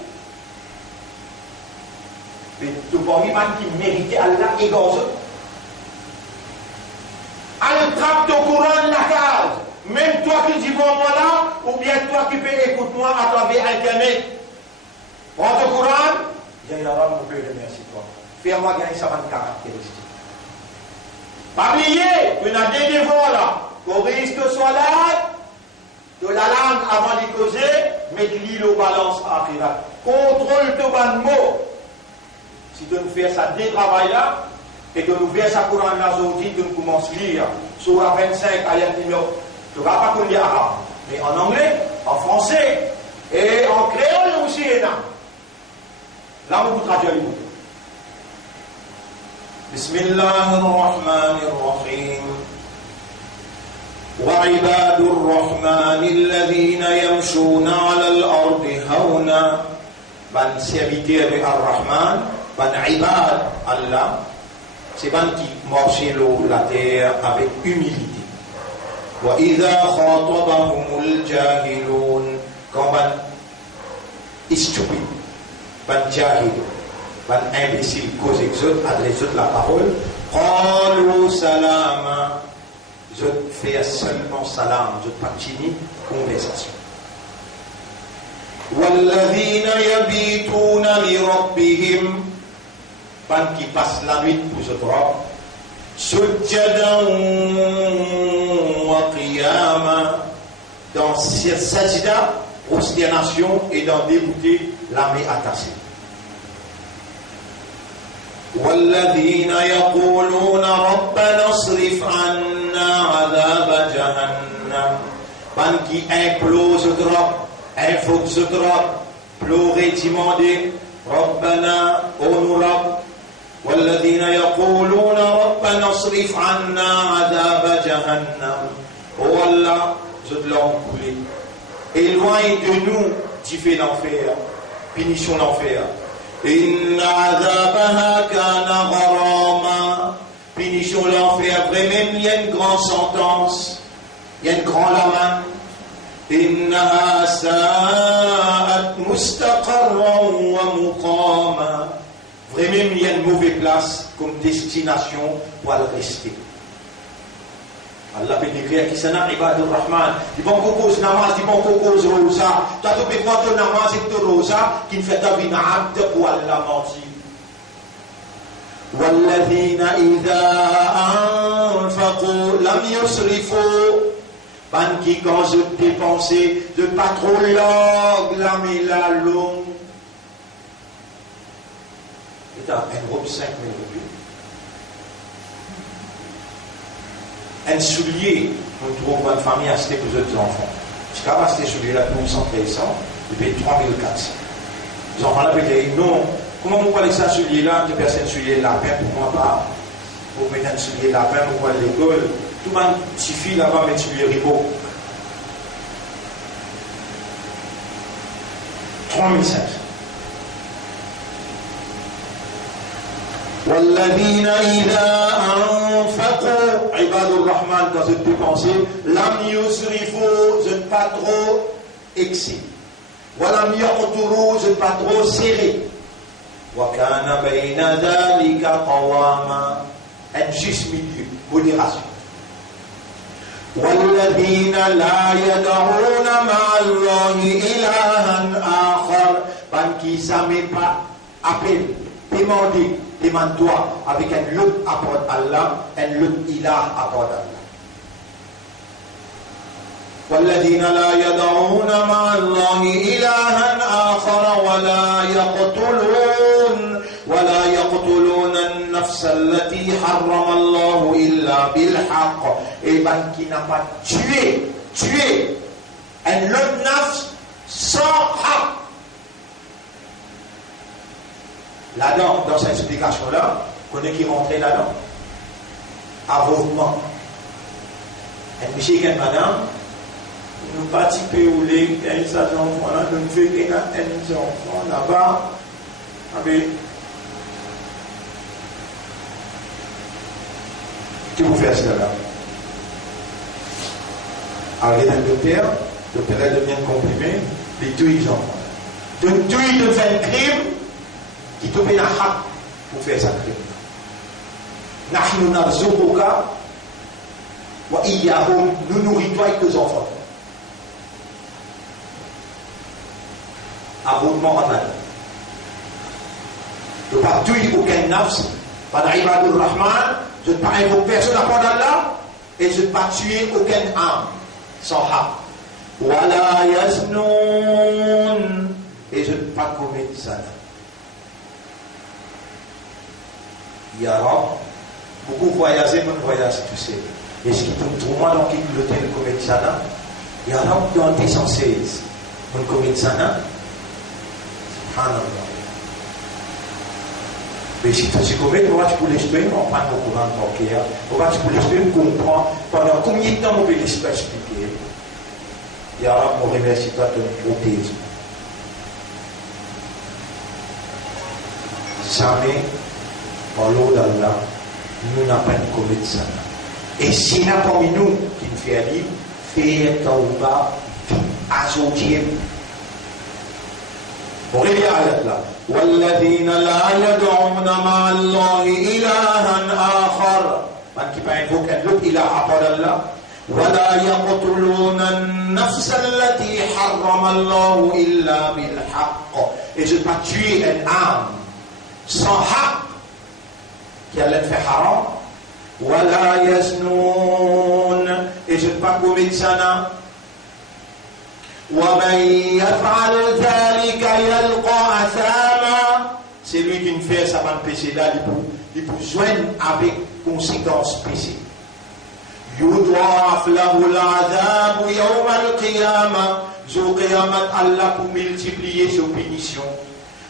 Mais tu pas mis man qui méritait Allah égorge. Elle trappe ton Coran la case. Même toi qui dis bon voilà, ou bien toi qui peux écouter moi à travers Internet. Prends ton Coran, il y a un peu de merci toi. Fais-moi gagner ça de caractéristiques. Pas oublier, tu n'as des devoirs là. Corrige que soit là, de la langue avant d'y causer, mets l'île au balance à Akhirat. Contrôle ton ban mot. Si tu nous fais ça dès travail là, et que nous faisons ça pour un aujourd'hui, tu commences à lire sur la 25 ayat numéro. Tu ne vas pas qu'on lit arabe, mais en anglais, en français, et en créole aussi, et là. Là, on vous traduit les mots. Bismillahirrahmanirrahim. وعباد الرحمن الذين يمشون على الأرض هونا. Ban serviteur de Ar-Rahman, ban ibad Allah, c'est ban qui marchent la terre avec humilité. وإذا خاطبهم الجاهلون, quand ban stupide, ban jahil, ban imbécile cause exote, adresse la parole, قالوا سلاما, je fais seulement salam, je continue conversation. والذين يبيتون لربهم, ban qui passe la nuit pour ce droit, سجدا وقياما, dans sajda, prosternation, et dans débouter la main attachée. والذين يقولون ربنا اصرف عنا عذاب جهنم, ban qui implose drop, infoxe drop, pleurer, demander, ربنا أونرب. والذين يقولون ربنا اصرف عنا عذاب جهنم, oh Allah, je te l'ai encoulé, éloigne de nous du fait l'enfer, punition l'enfer. إن عذابها كان غراما, punition l'enfer, vraiment il y a une grande sentence, il y a une grande lame. إنها ساءت مستقرا ومقاما, vraiment il y a une mauvaise place comme destination pour aller rester. Allah peut décrire qui s'en a ibadur rahman. Ils vont cause namaz, ils vont cause rosa. Tu as tout fait quoi ton namaz et ton rosa qui ne fait ta vie n'abde pour Allah menti. والذين إذا أنفقوا لم يسرفوا, ban qui quand je dépensais de pas trop longue, la mais la longue. Et un robe 5 000 rupies. Un soulier, on trouve une famille achetée pour les autres enfants. Je suis capable d'acheter soulier là pour 113 ans, il paye 3400. Les enfants là peuvent non, comment vous parlez de ça soulier là, tu peux acheter un soulier lapin, pour moi pas. Pour mettre un soulier lapin, pour aller à l'école. Tout le monde suffit là-bas, mais tu lui ribo. 3500. والذين إذا أنفقوا عباد الرحمن, quand je dépensais, لم يسرفوا, je ne pas trop excès. ولم يقتروا, je ne pas trop serré. وكان بين ذلك قواما, un juste milieu, modération. والذين لا يدعون مع الله إلها آخر, ban qui ne met pas appel, demander, demande-toi avec un autre apport Allah, un autre ilah apport Allah. والذين لا يدعون مع الله إلها آخر ولا يقتلون النفس التي حرم الله إلا بالحق, et ben qui n'a pas tué un autre nafs sans haq. Là-dedans, dans cette explication-là, qu'on est qui rentrait là-dedans, avortement. Et monsieur et madame, nous participons aux les enfants là, nous faisons des enfants là-bas. Qui vous fait cela? Avec le père devient comprimé, les deux enfants. De tout de faire un crime qui te met la hâte pour faire ça crime. Nous n'avons pas nous nourrissons avec les enfants. Abonnement à la je ne pas tuer aucun nafs, pas d'Ibadur Rahman, je ne pas invoquer personne à part d'Allah, et je ne pas tuer aucune âme sans haq. Wala yaznoun, et je ne pas commettre ça. Ya Rab, beaucoup voyager, mon voyage, tu sais. Et ce qui pour moi, donc, il le tel commettre ça, Ya Rab, dans tes 116, mon commettre ça, subhanallah. Mais si tu commets, tu peux l'expliquer, on prend au courant bancaire, tu peux l'expliquer, on comprend pendant combien de temps on peut l'expliquer. Ya Rab, on remercie toi de ton protège. Jamais, en l'eau d'Allah, nous n'avons pas de commettre ça. Et s'il y a parmi nous qui nous fait dire, fais tauba, associé. On regarde là. والذين لا يدعون مع الله إلها آخر من كيف ينفوك أن لك إلى عبد الله ولا يقتلون النفس التي حرم الله إلا بالحق et je ne pas tuer une âme sans haq qui allait faire haram ولا يزنون et je ne pas commettre zina وَمَنْ يَفْعَلْ ذَلِكَ يَلْقَى أَثَامًا. C'est lui qui nous fait ça va péché là, il peut joindre avec conséquence péché. يُضْعَفْ لَهُ الْعَذَابُ يَوْمَ الْقِيَامَةِ. Jour Qiyamah, Allah pour multiplier ses punitions.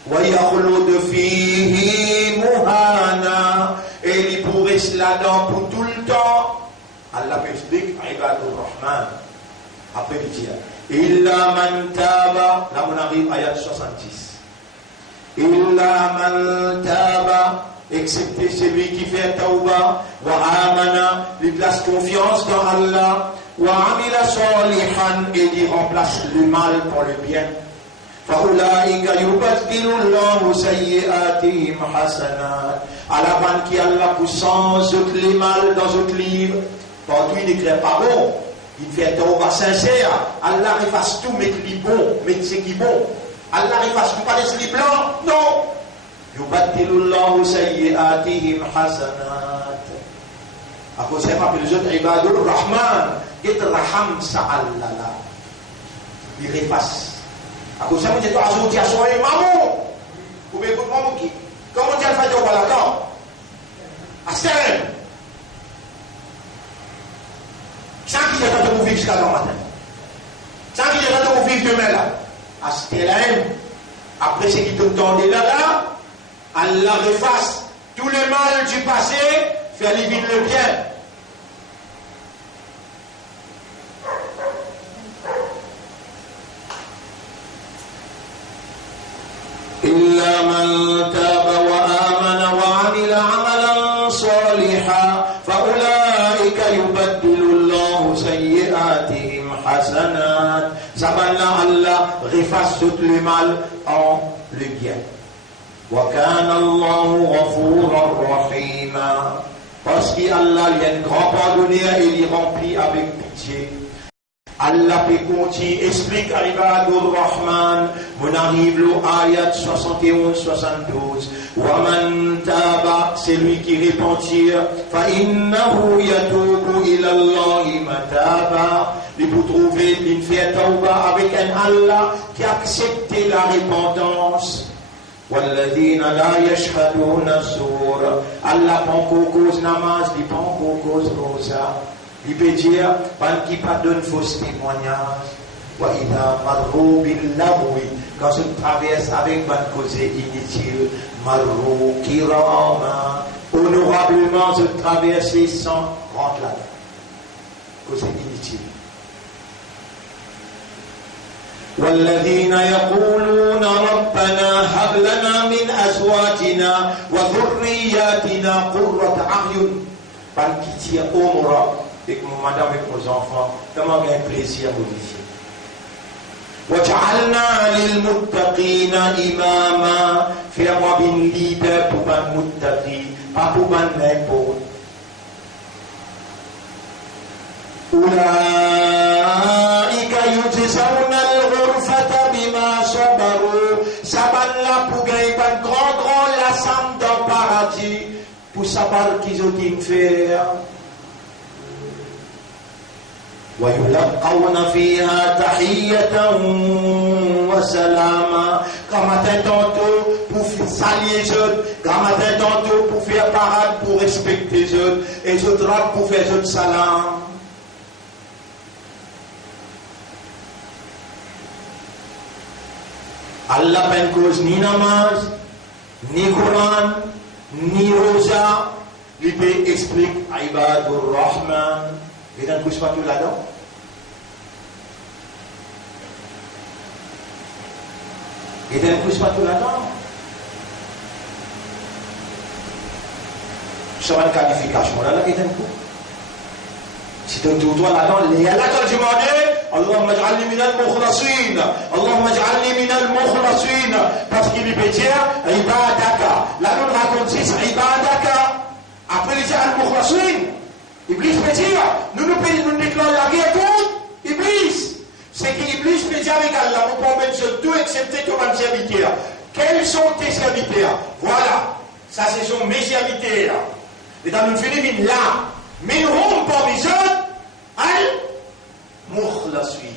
وَيَخْلُدْ فِيهِ مُهَانًا. Et il pourrait rester là-dedans pour tout le temps. Allah explique Ibadur Rahman. Après il dit Illa man taba, là on arrive à ayat 70. Illa man taba, excepté celui qui fait tauba, wa amana, il place confiance dans Allah, wa amila salihan, et il remplace le mal pour le bien. فَأُولَٰئِكَ يُبَدِّلُ اللَّهُ سَيِّئَاتِهِمْ حَسَنَاتٍ. À la banque qui Allah pour sans les mal dans votre livre, partout il n'écrit pas bon. Il fait un tauba sincère. Allah efface tout, mettre les bons, mettre ce qui est bon. Allah efface tout, pas les blancs. Non. Yubaddilullahu sayyi'atihim hasanat. À cause de ça, les autres Ibadur Rahman, qui est Raham Sa'allala. Il efface. À cause de ça, vous dites, ajouter à son maman. Vous pouvez vous demander qui? Comment tu as fait au balcon? À Stern. Sans qu'il y ait de vous vivre jusqu'à demain matin. Sans qu'il y ait de vous vivre demain là. À Stern. Après ce qui te tendait là, Allah efface tout le mal du passé, fait éliminer le bien. إلا من تاب وآمن وعمل عملا صالحا فأولئك يبدل الله سيئاتهم حسنات. Sabana Allah efface tout le mal en le bien. وكان الله غفورا رحيما. Parce qu'Allah il est un grand pardonneur et il est rempli avec pitié. Allah peut continuer, explique à l'Ibadur Rahman, on arrive à ayat 71-72. Waman taba, c'est lui qui repentit, fa innahu yatubu ila Allahi mataba. Il peut trouver une fait tauba avec un Allah qui accepte la repentance. والذين لا يشهدون الزور. Allah prend cause namaz, il prend cause rosa. Il peut dire, qui pas donne faux témoignage. Quand je traverse avec ma cause inutile, marou kirama, honorablement je traverse sans rentrer là. que c'est inutile. والذين يقولون ربنا هب لنا من أزواجنا وذرياتنا قرة أعين. Par pitié, ô Mora, avec mon madame, avec nos enfants, tellement un plaisir à vous dire. وجعلنا للمتقين إماما. Fais-moi un leader pour un muttaqi, pas pour un n'importe. أولئك يجزون الغرفة بما صبروا. Saban pour gagner un grand lassam dans le paradis pour savoir qu'ils ont fait. ويلقون فيها تحية وسلاما. Quand matin tantôt pour saluer les autres, quand matin tantôt pour faire parade, pour respecter les autres, et les autres pour faire les autres salam. Allah ne cause ni namaz, ni Coran, ni rosa. Il explique Ibadur Rahman. Et ne cause pas tout là-dedans. Et ne cause pas tout là-dedans. Ça va une qualification là, et d'un coup. Si tu es toi là-dedans, il y a là quand tu m'as dit, Allahumma ij'alni min al-mukhlasin, Allahumma ij'alni min al-mukhlasin, parce qu'il peut dire, ibadaka. Là, nous raconte 6, ibadaka. Après, il dit al-mukhlasin. Iblis peut dire, nous déclarons la guerre contre Iblis. C'est qu'Iblis peut dire avec Allah, nous pouvons mettre tout excepté ton serviteur. Quels sont tes serviteurs? Voilà, ça ce sont mes serviteurs. Et dans une féminine là, mais nous parmi eux, al-mukhlasin.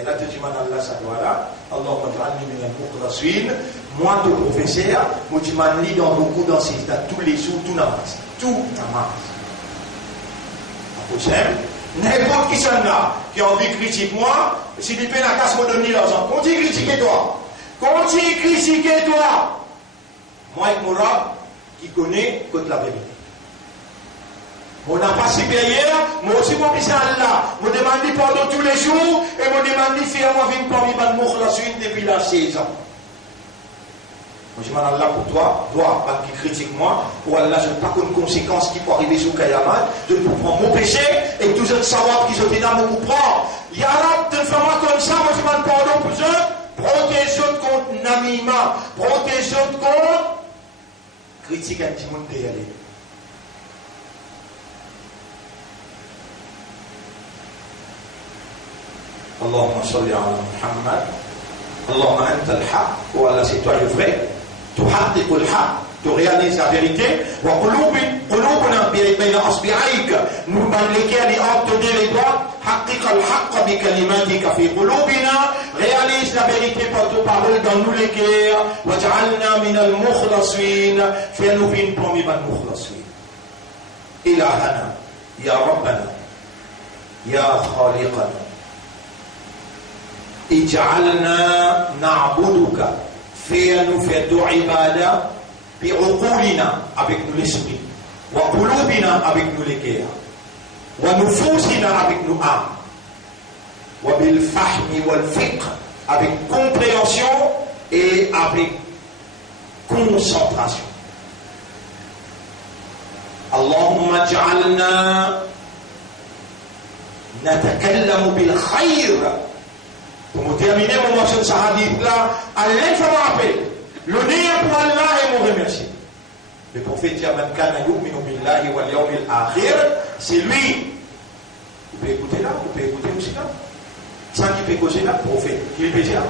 Et là, tu dis, Allah, ça doit là, Allahumma ij'alni min al-mukhlasin. Moi, ton professeur, moi, tu m'as lis dans beaucoup dans tous les jours, tout namaz. Tout namaz. N'importe qui sont là, qui a envie de critiquer moi, si tu fais la casse, me donne l'argent. Continue de critiquer toi. Continue de critiquer toi. Moi, avec mon rab, qui connaît contre la vérité. On n'a pas supérieur, moi aussi, mon fils Allah. Me demande pardon tous les jours, et me demande de faire moi venir parmi les moukhlasin depuis la 16 ans. Moi, je demande Allah pour toi, pas qui critique moi, pour Allah, je n'ai pas qu'une conséquence qui peut arriver sur Kayaman, je peux prendre mon péché, et tous les savoir qu'ils ont été là, me prendre. Ya Rab, de faire moi comme ça, moi je demande pardon pour eux, protège-eux contre Namima, protège-eux contre critique un petit monde derrière. Allahumma salli ala Muhammad, Allahumma anta al-haq, ou Allah c'est toi le vrai. تحقق الحق تغيانيز la vérité وقلوبنا بين أصبعيك نملك لأن tenir les doigts حقق الحق بكلماتك في قلوبنا réalise la vérité par tes paroles dans nous les cœurs واجعلنا من المخلصين fais-nous vivre parmi les المخلصين إلهنا يا ربنا يا خالقنا اجعلنا نعبدك fais-nous faire de ibada, puis uqulina avec nous l'esprit, wa qulubina avec nous les cœurs, wa nufusina avec nous âmes, wa bil fahmi wal fiqh avec compréhension et avec concentration. Allahumma ij'alna natakallamu bil khayr. Pour terminer mon mention de ce hadith-là, Allah faut me rappeler. L'honneur pour Allah et mon remercier. Le prophète dit Man kana yu'minu billahi wal yawmil akhir, c'est lui. Vous pouvez écouter là, vous pouvez écouter aussi là. Sans qui peut causer là, prophète. Il peut dire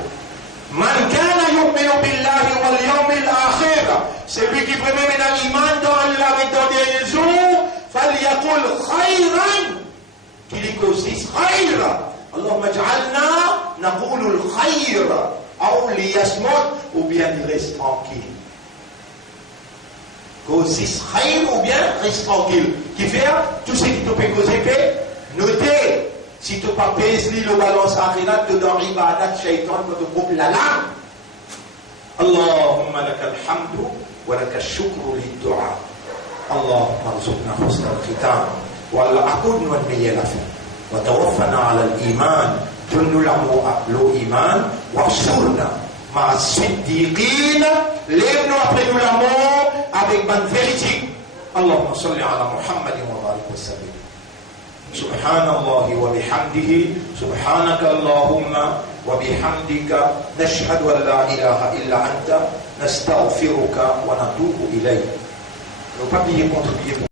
Man kana yu'minu billahi wal yawmil akhir, c'est lui qui peut mettre l'iman dans Allah et dans les jours. Falyaqul khayran, qu'il y cause khayran. اللهم اجعلنا نقول الخير او ليصمت ou bien il reste tranquille. Cause خير ou bien reste tranquille. Qui fait tout ce qui te peut causer que notez si tu pas pèse le balance akhirat de dans ibadat shaitan pour te couper la langue. اللهم لك الحمد ولك الشكر للدعاء. اللهم ارزقنا حسن الختام والله اكون من ميل وتوفنا على الإيمان donne-nous l'iman واحشرنا مع الصديقين lève-nous après nous la mort avec bonne vérité اللهم صل على محمد وبارك وسلم سبحان الله وبحمده سبحانك اللهم وبحمدك نشهد أن لا إله إلا أنت نستغفرك ونتوب إليك. Ne pas oublier contribuer.